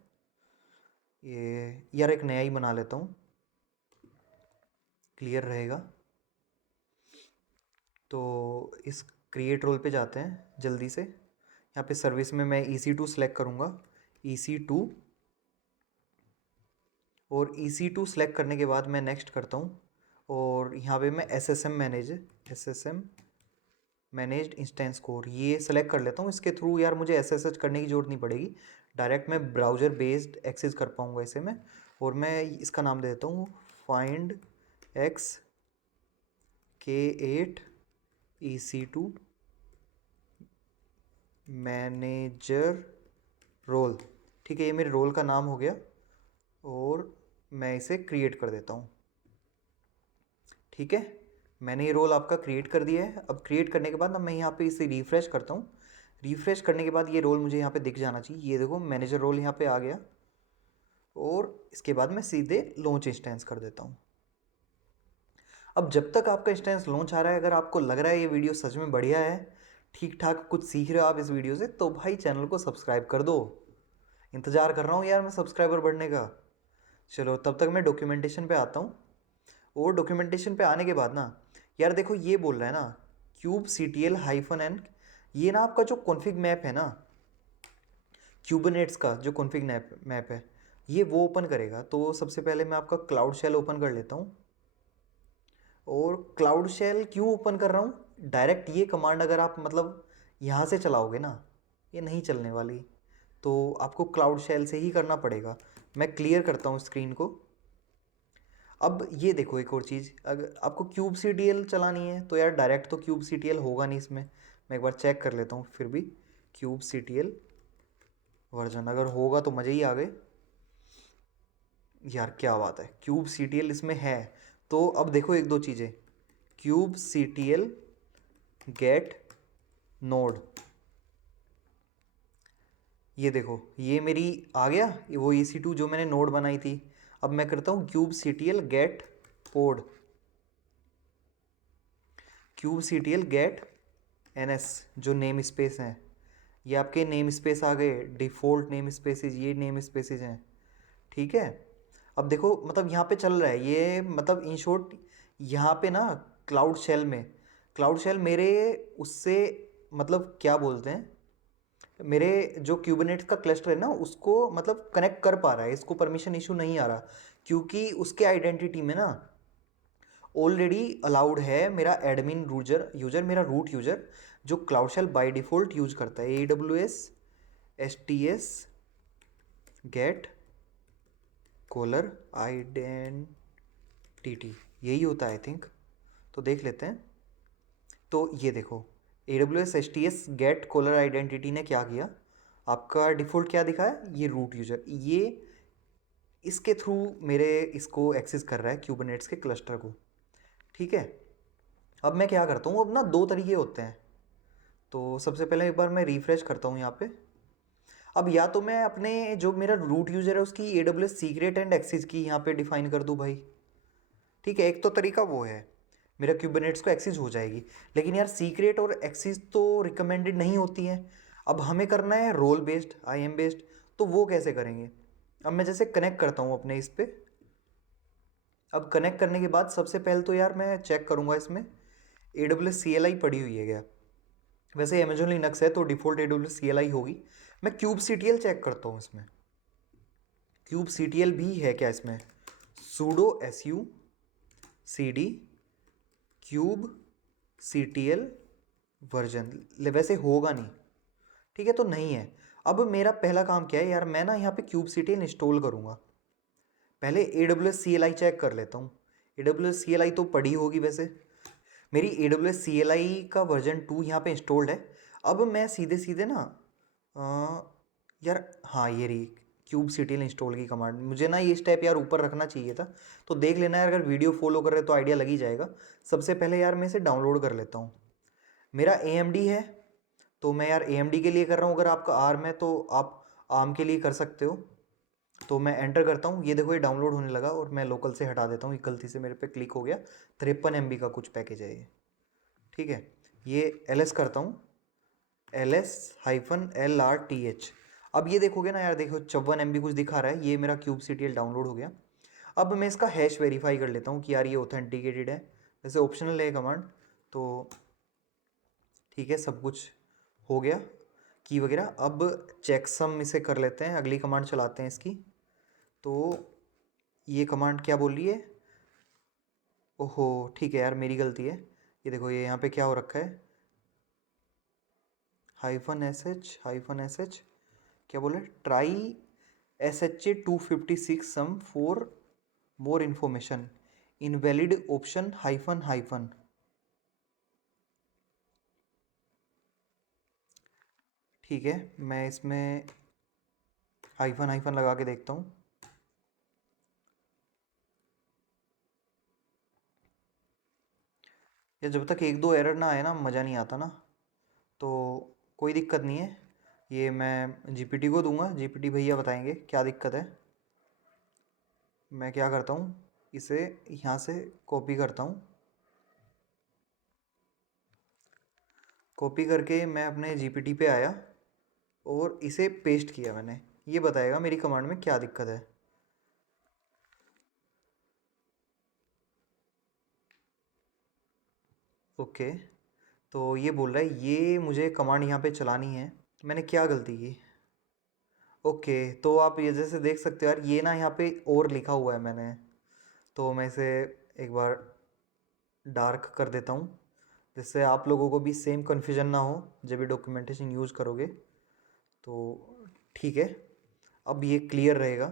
ये यार एक नया ही बना लेता हूँ, क्लियर रहेगा। तो इस क्रिएट रोल पे जाते हैं जल्दी से। यहाँ पे सर्विस में मैं EC2 सेलेक्ट करूँगा, EC2, और EC2 सेलेक्ट करने के बाद मैं नेक्स्ट करता हूँ। और यहाँ पे मैं SSM मैनेज्ड इंस्टेंस कोर ये सेलेक्ट कर लेता हूँ। इसके थ्रू यार मुझे SSH करने की ज़रूरत नहीं पड़ेगी, डायरेक्ट मैं ब्राउज़र बेस्ड एक्सेस कर पाऊँगा इसे मैं। और मैं इसका नाम दे देता हूँ find x K8 EC2 manager role, ठीक है, ये मेरे रोल का नाम हो गया। और मैं इसे क्रिएट कर देता हूँ, ठीक है। मैंने ये रोल आपका क्रिएट कर दिया है। अब क्रिएट करने के बाद ना मैं यहाँ पे इसे रिफ़्रेश करता हूँ। रिफ़्रेश करने के बाद ये रोल मुझे यहाँ पे दिख जाना चाहिए, ये देखो मैनेजर रोल यहाँ पे आ गया। और इसके बाद मैं सीधे लॉन्च इंस्टेंस कर देता हूँ। अब जब तक आपका इंस्टेंस लॉन्च आ रहा है, अगर आपको लग रहा है ये वीडियो सच में बढ़िया है, ठीक ठाक कुछ सीख रहे हो आप इस वीडियो से, तो भाई चैनल को सब्सक्राइब कर दो। इंतज़ार कर रहा हूँ यार मैं सब्सक्राइबर बढ़ने का। चलो तब तक मैं डॉक्यूमेंटेशन पे आता हूँ। और डॉक्यूमेंटेशन पे आने के बाद ना यार देखो ये बोल रहा है ना kubectl-n, ये ना आपका जो कॉन्फ़िग मैप है ना, क्यूबरनेट्स का जो कॉन्फ़िग मैप है, ये वो ओपन करेगा। तो सबसे पहले मैं आपका क्लाउड शेल ओपन कर लेता हूँ। और क्लाउड शेल क्यों ओपन कर रहा हूँ, डायरेक्ट ये कमांड अगर आप मतलब यहाँ से चलाओगे ना, ये नहीं चलने वाली, तो आपको क्लाउड शेल से ही करना पड़ेगा। मैं क्लियर करता हूँ स्क्रीन को। अब ये देखो एक और चीज़, अगर आपको kubectl चलानी है तो यार डायरेक्ट तो kubectl होगा नहीं इसमें, मैं एक बार चेक कर लेता हूँ फिर भी। kubectl वर्जन अगर होगा तो मज़े ही आ गए यार, क्या बात है, kubectl इसमें है। तो अब देखो एक दो चीज़ें, kubectl get node, ये देखो ये मेरी आ गया, वो EC2 जो मैंने नोड बनाई थी। अब मैं करता हूँ kubectl get pod, kubectl get ns, जो नेम स्पेस हैं ये आपके नेम स्पेस आ गए, डिफ़ॉल्ट नेम स्पेसेस ये नेम स्पेसेस हैं, ठीक है। अब देखो मतलब यहाँ पे चल रहा है ये, मतलब इन शॉर्ट यहाँ पे ना क्लाउड शेल मेरे उससे मतलब क्या बोलते हैं, मेरे जो क्यूबरनेट्स का क्लस्टर है ना उसको मतलब कनेक्ट कर पा रहा है, इसको परमिशन इशू नहीं आ रहा, क्योंकि उसके आइडेंटिटी में ना ऑलरेडी अलाउड है मेरा एडमिन यूजर मेरा रूट यूजर, जो cloud shell by default use करता है AWS STS get caller identity, यही होता है आई थिंक। तो देख लेते हैं। तो ये देखो AWS STS get caller identity ने क्या किया, आपका डिफ़ॉल्ट क्या दिखा है, ये रूट यूजर, ये इसके थ्रू मेरे इसको एक्सेस कर रहा है क्यूबरनेट्स के क्लस्टर को, ठीक है। अब मैं क्या करता हूँ, अब ना दो तरीके होते हैं। तो सबसे पहले एक बार मैं रिफ़्रेश करता हूँ यहाँ पे। अब या तो मैं अपने जो मेरा रूट यूज़र है उसकी AWS सीक्रेट एंड एक्सेस की यहाँ पे डिफ़ाइन कर दूँ भाई, ठीक है, एक तो तरीका वो है, मेरा क्यूबरनेट्स को एक्सेस हो जाएगी। लेकिन यार सीक्रेट और एक्सेस तो रिकमेंडेड नहीं होती हैं। अब हमें करना है रोल बेस्ड IAM बेस्ड, तो वो कैसे करेंगे। अब मैं जैसे कनेक्ट करता हूँ अपने इस पर। अब कनेक्ट करने के बाद सबसे पहले तो यार मैं चेक करूँगा इसमें AWS CLI पड़ी हुई है क्या। वैसे अमेजोन लिनक्स है तो डिफ़ॉल्ट AWS CLI होगी। मैं kubectl चेक करता हूँ इसमें, kubectl भी है क्या इसमें, sudo su cd cube CTL version, वैसे होगा नहीं, ठीक है, तो नहीं है। अब मेरा पहला काम क्या है यार, मैं ना यहाँ पे क्यूब CTL इंस्टॉल करूँगा। पहले AWS CLI चेक कर लेता हूँ। AWS CLI तो पड़ी होगी वैसे, मेरी AWS CLI का वर्जन 2 यहाँ पे इंस्टॉल्ड है। अब मैं सीधे सीधे ना यार, हाँ ये रही क्यूब CTL इंस्टॉल की कमांड। मुझे ना ये स्टेप यार ऊपर रखना चाहिए था, तो देख लेना यार, अगर वीडियो फॉलो कर रहे तो आइडिया लग ही जाएगा। सबसे पहले यार मैं इसे डाउनलोड कर लेता हूँ। मेरा AMD है, तो मैं यार AMD के लिए कर रहा हूँ। अगर आपका ARM है तो आप ARM के लिए कर सकते हो। तो मैं एंटर करता हूँ, ये देखो ये डाउनलोड होने लगा, और मैं लोकल से हटा देता हूँ, ये गलती से मेरे पे क्लिक हो गया। 53 MB का कुछ पैकेज है ये, ठीक है। ये LS करता हूँ, LS-LRTH। अब ये देखोगे ना यार, देखो 54 MB कुछ दिखा रहा है, ये मेरा क्यूब CTL डाउनलोड हो गया। अब मैं इसका हैश वेरीफाई कर लेता हूँ कि यार ये ऑथेंटिकेटेड है। वैसे ऑप्शनल है कमांड, तो ठीक है, सब कुछ हो गया की वगैरह। अब चेकसम इसे कर लेते हैं, अगली कमांड चलाते हैं इसकी। तो ये कमांड क्या बोल रही है, ओहो ठीक है यार, मेरी गलती है। ये देखो ये यहाँ पे क्या हो रखा है, -SH क्या बोले, try SHA-256 sum for more information, invalid option hyphen. ठीक है, मैं इसमें हाइफन लगा के देखता हूँ। या जब तक एक दो एरर ना आए ना, मज़ा नहीं आता ना, तो कोई दिक्कत नहीं है। ये मैं GPT को दूंगा, GPT भैया बताएंगे क्या दिक्कत है। मैं क्या करता हूँ, इसे यहाँ से कॉपी करता हूँ, कॉपी करके मैं अपने GPT पे आया और इसे पेस्ट किया मैंने। ये बताएगा मेरी कमांड में क्या दिक्कत है। ओके, तो ये बोल रहा है ये मुझे कमांड यहाँ पे चलानी है, मैंने क्या गलती की। ओके, तो आप ये जैसे देख सकते हो यार, ये ना यहाँ पे और लिखा हुआ है मैंने, तो मैं इसे एक बार डार्क कर देता हूँ, जिससे आप लोगों को भी सेम कन्फ्यूजन ना हो जब भी डॉक्यूमेंटेशन यूज़ करोगे। तो ठीक है, अब ये क्लियर रहेगा।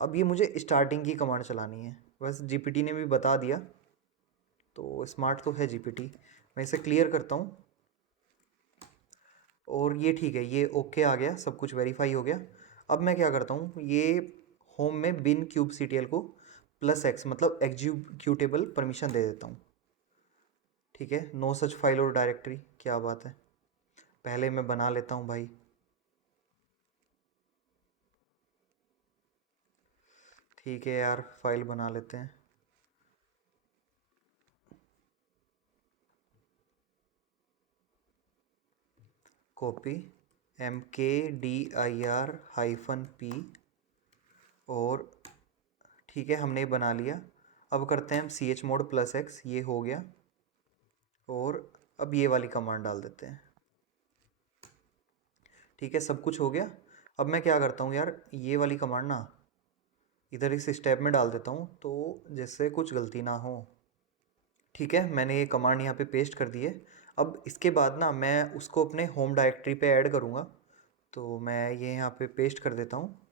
अब ये मुझे स्टार्टिंग की कमांड चलानी है, बस GPT ने भी बता दिया, तो स्मार्ट तो है GPT। मैं इसे क्लियर करता हूँ, और ये ठीक है, ये ओके आ गया, सब कुछ वेरीफाई हो गया। अब मैं क्या करता हूँ, ये होम में बिन क्यूब CTL को +X मतलब एग्जीक्यूटेबल परमिशन दे देता हूँ। ठीक है, नो सच फाइल और डायरेक्टरी, क्या बात है, पहले मैं बना लेता हूँ भाई। ठीक है यार, फाइल बना लेते हैं। कॉपी MKDIR-P, और ठीक है, हमने बना लिया। अब करते हैं हम chmod +X, ये हो गया। और अब ये वाली कमांड डाल देते हैं। ठीक है, सब कुछ हो गया। अब मैं क्या करता हूँ यार, ये वाली कमांड ना इधर इस स्टेप में डाल देता हूँ, तो जिससे कुछ गलती ना हो। ठीक है, मैंने ये कमांड यहाँ पे पेस्ट कर दी है। अब इसके बाद ना मैं उसको अपने होम डायरेक्टरी पे ऐड करूँगा, तो मैं ये यहाँ पे पेस्ट कर देता हूँ।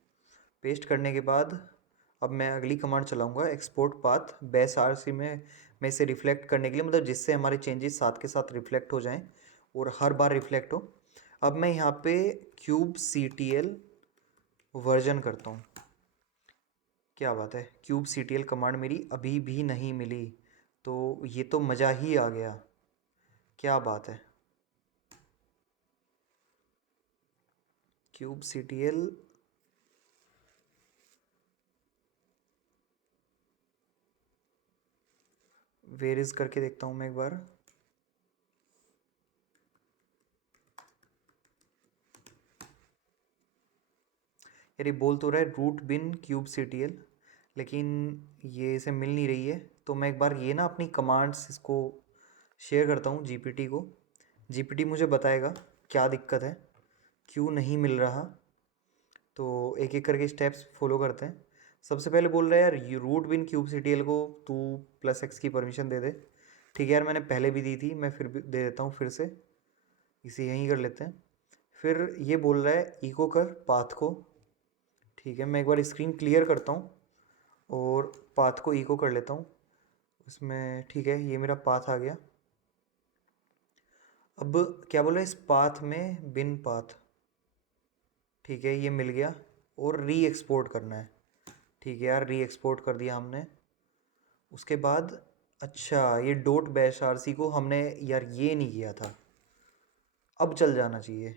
पेस्ट करने के बाद अब मैं अगली कमांड चलाऊँगा, एक्सपोर्ट पाथ बेस RC में, मैं इसे रिफ्लेक्ट करने के लिए, मतलब जिससे हमारे चेंजेस साथ के साथ रिफ्लेक्ट हो जाएं और हर बार रिफ्लेक्ट हो। अब मैं यहाँ पे क्यूब CTL वर्जन करता हूँ। क्या बात है, क्यूब CTL कमांड मेरी अभी भी नहीं मिली, तो ये तो मज़ा ही आ गया, क्या बात है। क्यूब CTL वेरिज करके देखता हूँ मैं एक बार। यार ये बोल तो रहा है रूट बिन क्यूब CTL, लेकिन ये इसे मिल नहीं रही है। तो मैं एक बार ये ना अपनी कमांड्स इसको शेयर करता हूँ GPT को। GPT मुझे बताएगा क्या दिक्कत है, क्यों नहीं मिल रहा। तो एक एक करके स्टेप्स फॉलो करते हैं। सबसे पहले बोल रहा है यार, रूट बिन क्यूब CTL को तू +X की परमिशन दे दे। ठीक है यार, मैंने पहले भी दी थी, मैं फिर भी दे देता हूँ फिर से, इसे यहीं कर लेते हैं। फिर ये बोल रहा है इको कर पाथ को। ठीक है, मैं एक बार स्क्रीन क्लियर करता हूँ और पाथ को इको कर लेता हूँ इसमें। ठीक है, ये मेरा पाथ आ गया। अब क्या बोल रहा है, इस पाथ में बिन पाथ। ठीक है, ये मिल गया और री एक्सपोर्ट करना है। ठीक है यार, री एक्सपोर्ट कर दिया हमने। उसके बाद अच्छा, ये डॉट बैश आरसी को हमने यार ये नहीं किया था, अब चल जाना चाहिए।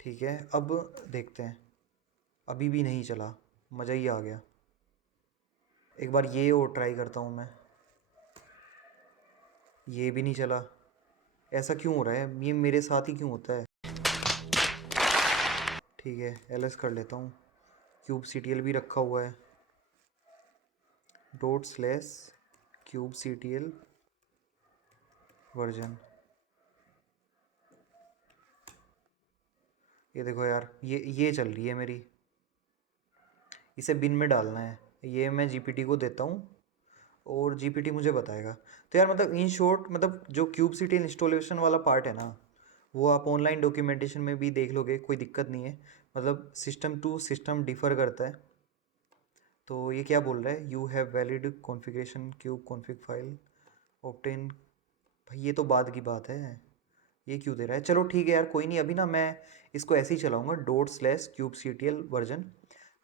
ठीक है, अब देखते हैं। अभी भी नहीं चला, मज़ा ही आ गया। एक बार ये और ट्राई करता हूँ मैं। ये भी नहीं चला, ऐसा क्यों हो रहा है, ये मेरे साथ ही क्यों होता है। ठीक है, एलएस कर लेता हूँ। क्यूब सीटीएल भी रखा हुआ है, dot slash cube CTL version. ये देखो यार, ये चल रही है मेरी, इसे बिन में डालना है। ये मैं जीपीटी को देता हूँ और जीपीटी मुझे बताएगा। तो यार मतलब इन शॉर्ट, मतलब जो क्यूब सीटीएल इंस्टॉलेशन वाला पार्ट है ना, वो आप ऑनलाइन डॉक्यूमेंटेशन में भी देख लोगे, कोई दिक्कत नहीं है। मतलब सिस्टम टू सिस्टम डिफ़र करता है। तो ये क्या बोल रहा है, you have valid configuration cube config file obtain. भाई ये तो बाद की बात है, ये क्यों दे रहा है। चलो ठीक है यार, कोई नहीं, अभी ना मैं इसको ऐसे ही चलाऊँगा, dot slash kube C T L version.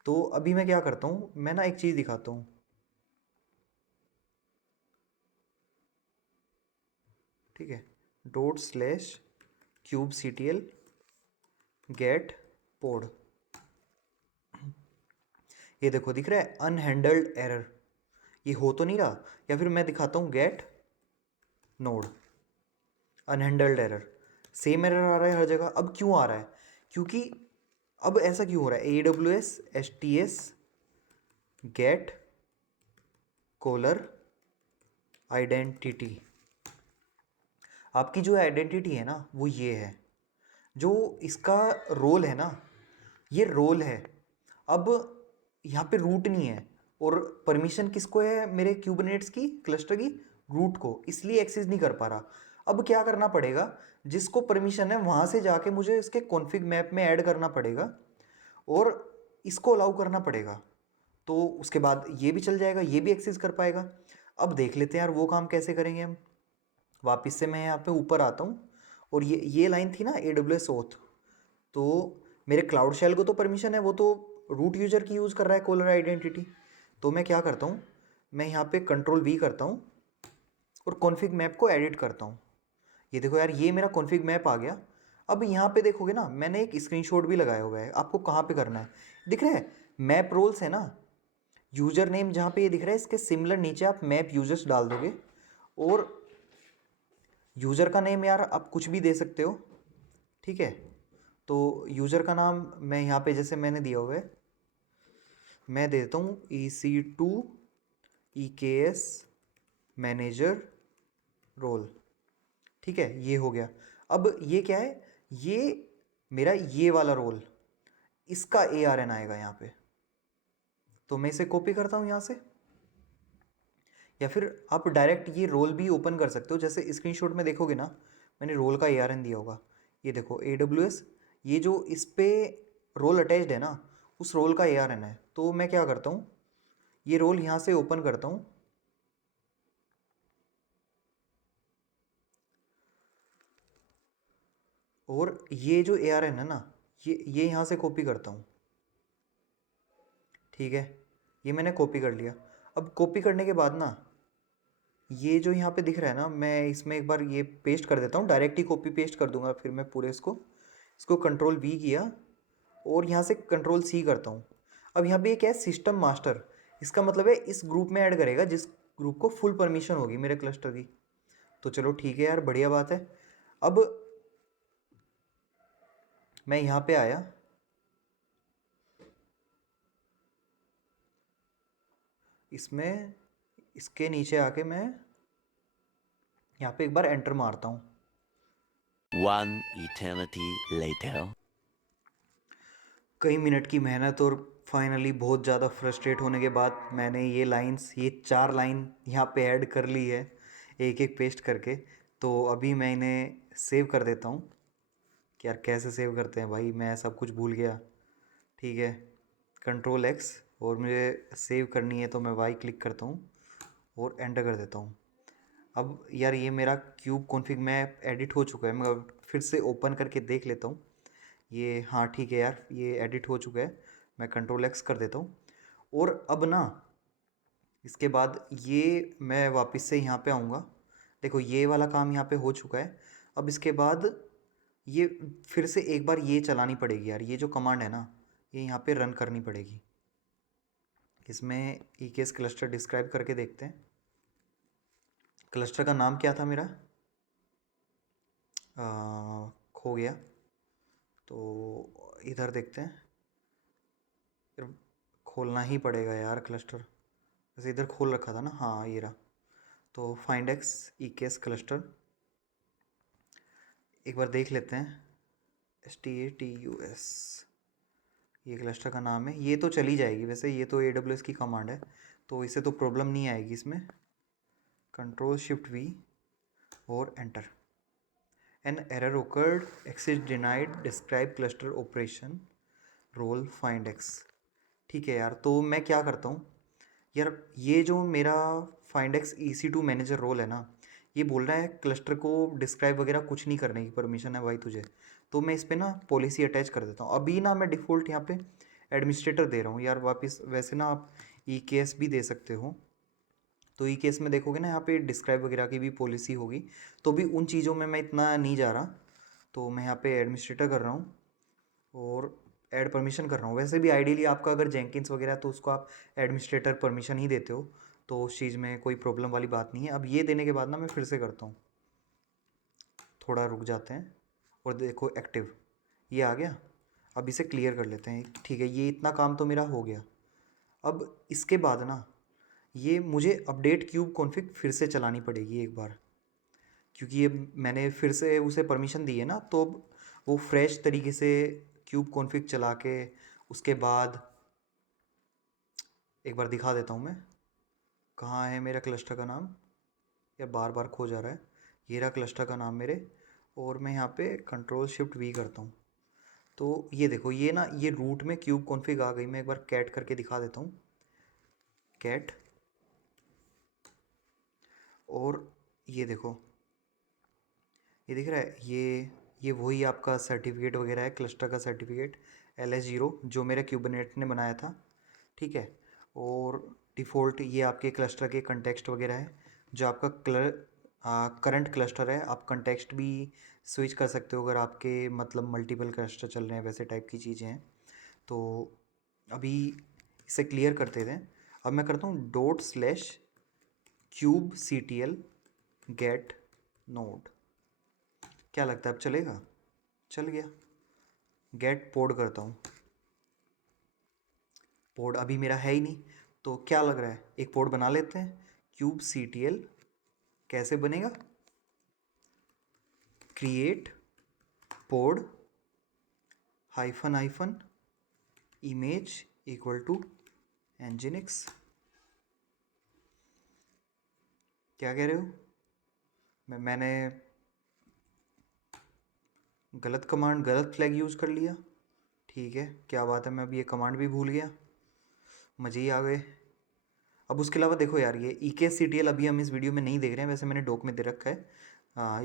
तो अभी मैं क्या करता हूँ, मैं ना एक चीज़ दिखाता हूँ। ठीक है, dot slash kube C T L get pod. ये देखो दिख रहा है अनहैंडल्ड एरर, ये हो तो नहीं रहा। या फिर मैं दिखाता हूँ get node unhandled error, same error आ रहा है हर जगह। अब क्यों आ रहा है, क्योंकि अब ऐसा क्यों हो रहा है, A W S S T S get caller identity. आपकी जो आइडेंटिटी है ना वो ये है, जो इसका रोल है ना, ये रोल है। अब यहाँ पे रूट नहीं है, और परमिशन किसको है मेरे क्यूबनेट्स की क्लस्टर की, रूट को, इसलिए एक्सेस नहीं कर पा रहा। अब क्या करना पड़ेगा, जिसको परमिशन है वहाँ से जाके मुझे इसके कॉन्फ़िग मैप में ऐड करना पड़ेगा और इसको अलाउ करना पड़ेगा। तो उसके बाद ये भी चल जाएगा, ये भी एक्सेस कर पाएगा। अब देख लेते हैं यार वो काम कैसे करेंगे हम। वापस से मैं यहाँ पे ऊपर आता हूँ और ये लाइन थी ना ए डब्ल्यू एस ओथ। तो मेरे क्लाउड शेल को तो परमिशन है, वो तो रूट यूज़र की यूज़ कर रहा है कॉलर आइडेंटिटी। तो मैं क्या करता हूँ, मैं यहाँ पे कंट्रोल वी करता हूँ और कॉन्फ़िग मैप को एडिट करता हूँ। ये देखो यार, ये मेरा कॉन्फ़िग मैप आ गया। अब यहाँ पे देखोगे ना, मैंने एक स्क्रीनशॉट भी लगाया हुआ है, आपको कहाँ पे करना है दिख रहा है, मैप रोल्स है ना, यूज़र नेम जहाँ पे ये दिख रहा है इसके सिमिलर नीचे आप मैप यूजर्स डाल दोगे। और यूज़र का नेम यार आप कुछ भी दे सकते हो। ठीक है, तो यूज़र का नाम मैं यहाँ पे जैसे मैंने दिया हुआ है, मैं देता हूँ EC2 EKS मैनेजर रोल। ठीक है, ये हो गया। अब ये क्या है, ये मेरा ये वाला रोल, इसका ARN आएगा यहाँ पे। तो मैं इसे कॉपी करता हूँ यहाँ से, या फिर आप डायरेक्ट ये रोल भी ओपन कर सकते हो। जैसे स्क्रीनशॉट में देखोगे ना, मैंने रोल का ARN दिया होगा, ये देखो AWS, ये जो इस पे रोल अटैच्ड है ना, उस रोल का ARN है। तो मैं क्या करता हूँ, ये रोल यहाँ से ओपन करता हूँ और ये जो ARN है ना, ये यहाँ से कॉपी करता हूँ। ठीक है, ये मैंने कॉपी कर लिया। अब कॉपी करने के बाद ना, ये जो यहाँ पे दिख रहा है ना, मैं इसमें एक बार ये पेस्ट कर देता हूँ, डायरेक्ट ही कॉपी पेस्ट कर दूंगा फिर मैं पूरे इसको कंट्रोल V किया और यहाँ से कंट्रोल C करता हूँ। अब यहाँ पे ये क्या है, सिस्टम मास्टर, इसका मतलब है इस ग्रुप में ऐड करेगा जिस ग्रुप को फुल परमिशन होगी मेरे क्लस्टर की। तो चलो ठीक है यार, बढ़िया बात है। अब मैं यहाँ पे आया, इसमें इसके नीचे आके मैं यहाँ पे एक बार एंटर मारता हूँ। One eternity later. कई मिनट की मेहनत और फाइनली बहुत ज़्यादा फ्रस्ट्रेट होने के बाद मैंने ये 4 लाइन यहाँ पे ऐड कर ली है, एक एक पेस्ट करके। तो अभी मैं इन्हें सेव कर देता हूँ कि यार कैसे सेव करते हैं भाई, मैं सब कुछ भूल गया। ठीक है, कंट्रोल एक्स, और मुझे सेव करनी है तो मैं वाई क्लिक करता हूँ और एंटर कर देता हूँ। अब यार ये मेरा क्यूब कॉन्फ़िग में एडिट हो चुका है, मैं अब फिर से ओपन करके देख लेता हूँ। ये हाँ ठीक है यार, ये एडिट हो चुका है। मैं कंट्रोल एक्स कर देता हूँ और अब ना इसके बाद ये मैं वापस से यहाँ पे आऊँगा। देखो ये वाला काम यहाँ पे हो चुका है। अब इसके बाद ये फिर से एक बार ये चलानी पड़ेगी यार, ये जो कमांड है ना ये यहाँ पे रन करनी पड़ेगी। इसमें ईकेएस क्लस्टर डिस्क्राइब करके देखते हैं। क्लस्टर का नाम क्या था मेरा? खो गया, तो इधर देखते हैं। फिर खोलना ही पड़ेगा यार क्लस्टर, वैसे इधर खोल रखा था ना, हाँ ये रहा। तो फाइंड एक्स ईकेएस क्लस्टर एक बार देख लेते हैं। STATUS ये क्लस्टर का नाम है। ये तो चली जाएगी वैसे, ये तो AWS की कमांड है तो इसे तो प्रॉब्लम नहीं आएगी इसमें। कंट्रोल शिफ्ट V और enter. An error occurred, access denied, describe cluster operation, role find x. ठीक है यार, तो मैं क्या करता हूँ यार, ये जो मेरा find x EC2 manager role है ना, ये बोल रहा है क्लस्टर को डिस्क्राइब वगैरह कुछ नहीं करने की परमिशन है भाई तुझे। तो मैं इस पर ना पॉलिसी अटैच कर देता हूँ। अभी ना मैं डिफ़ॉल्ट यहाँ पे एडमिनिस्ट्रेटर दे रहा हूँ यार वापस। वैसे ना आप EKS भी दे सकते हो, तो EKS में देखोगे ना यहाँ पे डिस्क्राइब वगैरह की भी पॉलिसी होगी। तो भी उन चीज़ों में मैं इतना नहीं जा रहा, तो मैं यहाँ पे एडमिनिस्ट्रेटर कर रहा हूँ और ऐड परमिशन कर रहा हूँ। वैसे भी आइडियली आपका अगर जेंकिंस वगैरह है तो उसको आप एडमिनिस्ट्रेटर परमिशन ही देते हो, तो उस चीज़ में कोई प्रॉब्लम वाली बात नहीं है। अब ये देने के बाद ना मैं फिर से करता हूँ, थोड़ा रुक जाते हैं और देखो एक्टिव ये आ गया। अब इसे क्लियर कर लेते हैं। ठीक है, ये इतना काम तो मेरा हो गया। अब इसके बाद ना ये मुझे अपडेट क्यूब कॉन्फ़िग फिर से चलानी पड़ेगी एक बार, क्योंकि ये मैंने फिर से उसे परमिशन दी है ना, तो अब वो फ्रेश तरीके से क्यूब कॉन्फ़िग चला के उसके बाद एक बार दिखा देता हूँ मैं। कहाँ है मेरा क्लस्टर का नाम? या बार बार खो जा रहा है। ये रहा क्लस्टर का नाम मेरे, और मैं यहाँ पे कंट्रोल शिफ्ट V करता हूँ। तो ये देखो ये ना ये रूट में क्यूब कॉन्फ़िग आ गई। मैं एक बार कैट करके दिखा देता हूँ, कैट, और ये देखो ये दिख रहा है। ये वही आपका सर्टिफिकेट वगैरह है, क्लस्टर का सर्टिफिकेट LS0 जो मेरा क्यूबनेट ने बनाया था। ठीक है, और डिफ़ॉल्ट ये आपके क्लस्टर के कंटेक्स्ट वगैरह है। जो आपका करंट क्लस्टर है, आप कंटेक्स्ट भी स्विच कर सकते हो अगर आपके मतलब मल्टीपल क्लस्टर चल रहे हैं, वैसे टाइप की चीज़ें हैं। तो अभी इसे क्लियर करते थे। अब मैं करता हूँ ./cubectl get node। क्या लगता है अब चलेगा? चल गया। गेट पोड करता हूँ। पोड अभी मेरा है ही नहीं, तो क्या लग रहा है एक पोड बना लेते हैं। .cubectl कैसे बनेगा? Create pod hyphen image equal to nginx। क्या कह रहे हो? मैंने गलत कमांड, गलत फ्लैग यूज़ कर लिया। ठीक है, क्या बात है, मैं अभी ये कमांड भी भूल गया। मज़े ही आ गए। अब उसके अलावा देखो यार, ये EKSCTL अभी हम इस वीडियो में नहीं देख रहे हैं, वैसे मैंने डॉक में दे रखा है।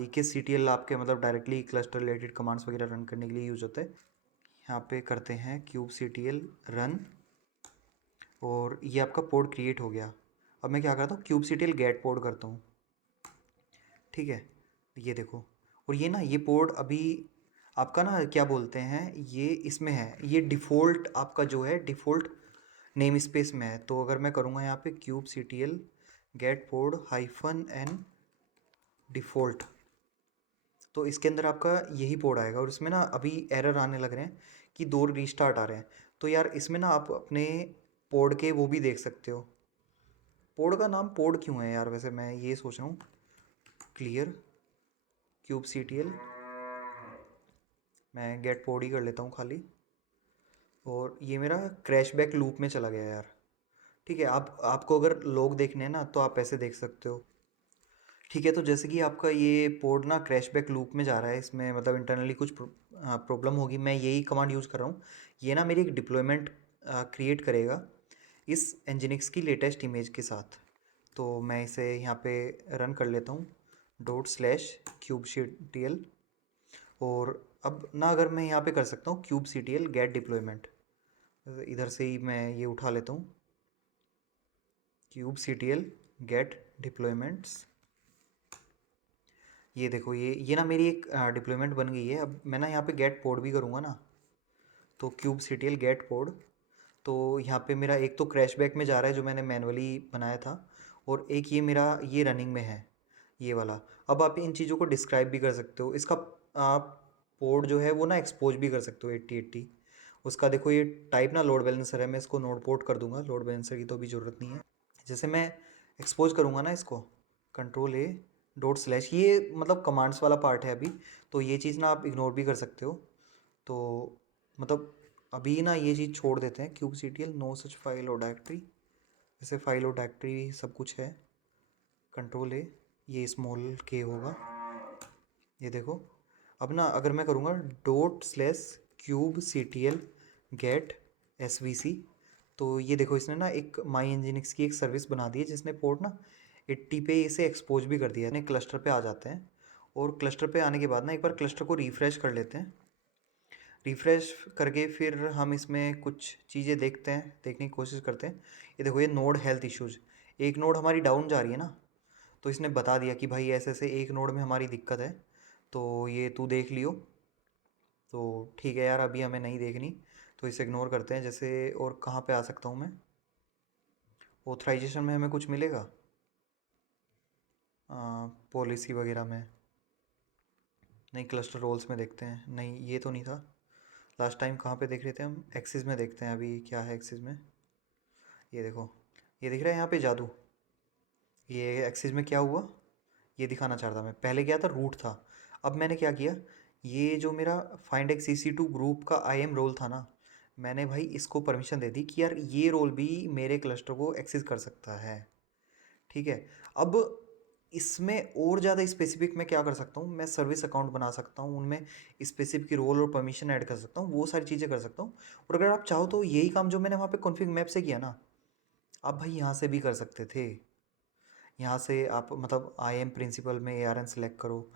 EKSCTL आपके मतलब डायरेक्टली क्लस्टर रिलेटेड कमांड्स वगैरह रन करने के लिए यूज़ होता है। यहाँ पे करते हैं kubectl रन, और ये आपका पोड क्रिएट हो गया। अब मैं क्या करता हूँ, kubectl गेट पोड करता हूँ। ठीक है, ये देखो, और ये ना ये पोड अभी आपका ना क्या बोलते हैं, ये इसमें है, ये डिफ़ॉल्ट आपका जो है डिफ़ॉल्ट नेम स्पेस में है। तो अगर मैं करूँगा यहाँ पे kubectl गेट पोड -n डिफ़ॉल्ट, तो इसके अंदर आपका यही पोड आएगा। और इसमें ना अभी एरर आने लग रहे हैं कि 2 रीस्टार्ट आ रहे हैं। तो यार इसमें ना आप अपने पोड के वो भी देख सकते हो। पोड का नाम पोड क्यों है यार, वैसे मैं ये सोच रहा हूँ। क्लियर kubectl, मैं गेट पोड ही कर लेता हूँ खाली। और ये मेरा क्रैशबैक लूप में चला गया यार। ठीक है, आपको अगर लॉग देखने हैं ना तो आप ऐसे देख सकते हो। ठीक है, तो जैसे कि आपका ये पोर्ट ना क्रैशबैक लूप में जा रहा है, इसमें मतलब इंटरनली कुछ प्रॉब्लम होगी। मैं यही कमांड यूज़ कर रहा हूँ। ये ना मेरी एक डिप्लॉयमेंट क्रिएट करेगा इस एनजिनिक्स की लेटेस्ट इमेज के साथ। तो मैं इसे यहाँ पे रन कर लेता हूँ ./kubectl। और अब ना अगर मैं यहाँ पे कर सकता हूँ kubectl गेट डिप्लॉयमेंट, इधर से ही मैं ये उठा लेता हूँ kubectl गेट डिप्लॉयमेंट्स। ये देखो, ये ना मेरी एक डिप्लॉयमेंट बन गई है। अब मैं ना यहाँ पे गेट पोड भी करूँगा ना, तो kubectl गेट पोड। तो यहाँ पे मेरा एक तो क्रैशबैक में जा रहा है जो मैंने मैनुअली बनाया था, और एक ये मेरा ये रनिंग में है ये वाला। अब आप इन चीज़ों को डिस्क्राइब भी कर सकते हो। इसका आप पोर्ट जो है वो ना एक्सपोज भी कर सकते हो 8080। उसका देखो ये टाइप ना लोड बैलेंसर है, मैं इसको नोड पोर्ट कर दूंगा, लोड बैलेंसर की तो अभी ज़रूरत नहीं है। जैसे मैं एक्सपोज करूँगा ना इसको, Ctrl+A ये मतलब कमांड्स वाला पार्ट है अभी, तो ये चीज़ ना आप इग्नोर भी कर सकते हो। तो मतलब अभी ना ये चीज़ छोड़ देते हैं kubectl नो सच फाइल और डायरेक्टरी। जैसे फाइल और डायरेक्टरी सब कुछ है, Ctrl+A, ये स्मॉल के होगा। ये देखो, अब ना अगर मैं करूँगा ./kubectl गेट svc, तो ये देखो इसने ना एक माई एनजिनिक्स की एक सर्विस बना दी है जिसने पोर्ट ना 80 पे इसे एक्सपोज भी कर दिया है। क्लस्टर पे आ जाते हैं, और क्लस्टर पे आने के बाद ना एक बार क्लस्टर को रिफ़्रेश कर लेते हैं। रिफ़्रेश करके फिर हम इसमें कुछ चीज़ें देखने की कोशिश करते हैं। ये देखो, ये नोड हेल्थ इश्यूज़, एक नोड हमारी डाउन जा रही है ना, तो इसने बता दिया कि भाई ऐसे ऐसे एक नोड में हमारी दिक्कत है, तो ये तू देख लियो। तो ठीक है यार, अभी हमें नहीं देखनी, तो इसे इग्नोर करते हैं। जैसे और कहाँ पे आ सकता हूँ मैं, ऑथराइजेशन में हमें कुछ मिलेगा पॉलिसी वगैरह में? नहीं, क्लस्टर रोल्स में देखते हैं। नहीं, ये तो नहीं था। लास्ट टाइम कहाँ पे देख रहे थे हम? एक्सिस में देखते हैं अभी क्या है एक्सिस में। ये देखो, ये दिख रहा है यहाँ पे जादू। ये एक्सिस में क्या हुआ ये दिखाना चाहता मैं। पहले क्या था, रूट था। अब मैंने क्या किया, ये जो मेरा फाइंड एक्स EC2 ग्रुप का IAM रोल था ना, मैंने भाई इसको परमिशन दे दी कि यार ये रोल भी मेरे क्लस्टर को एक्सेस कर सकता है। ठीक है, अब इसमें और ज़्यादा स्पेसिफिक मैं क्या कर सकता हूँ, मैं सर्विस अकाउंट बना सकता हूँ, उनमें स्पेसिफिक रोल और परमिशन ऐड कर सकता हूँ, वो सारी चीज़ें कर सकता हूँ। और अगर आप चाहो तो यही काम जो मैंने वहाँ पे कॉन्फ़िग मैप से किया ना, आप भाई यहाँ से भी कर सकते थे। यहाँ से आप मतलब IAM प्रिंसिपल में ARN सेलेक्ट करो,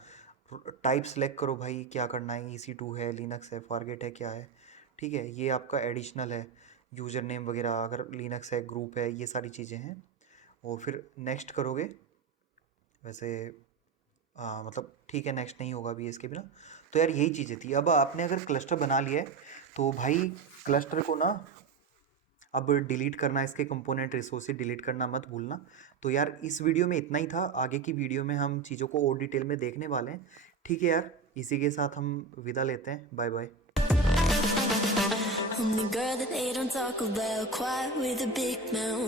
टाइप सेलेक्ट करो भाई क्या करना है, EC2 है, लिनक्स है, फॉरगेट है, क्या है। ठीक है, ये आपका एडिशनल है, यूज़र नेम वगैरह अगर लिनक्स है, ग्रुप है, ये सारी चीज़ें हैं। और फिर नेक्स्ट करोगे, वैसे मतलब ठीक है, नेक्स्ट नहीं होगा अभी इसके बिना। तो यार यही चीज़ें थी। अब आपने अगर क्लस्टर बना लिया है तो भाई क्लस्टर को ना अब डिलीट करना, इसके कंपोनेंट रिसोर्सेज डिलीट करना मत भूलना। तो यार इस वीडियो में इतना ही था, आगे की वीडियो में हम चीज़ों को और डिटेल में देखने वाले हैं। ठीक है यार, इसी के साथ हम विदा लेते हैं, bye bye. I'm the girl that they don't talk about, quiet with a big mouth.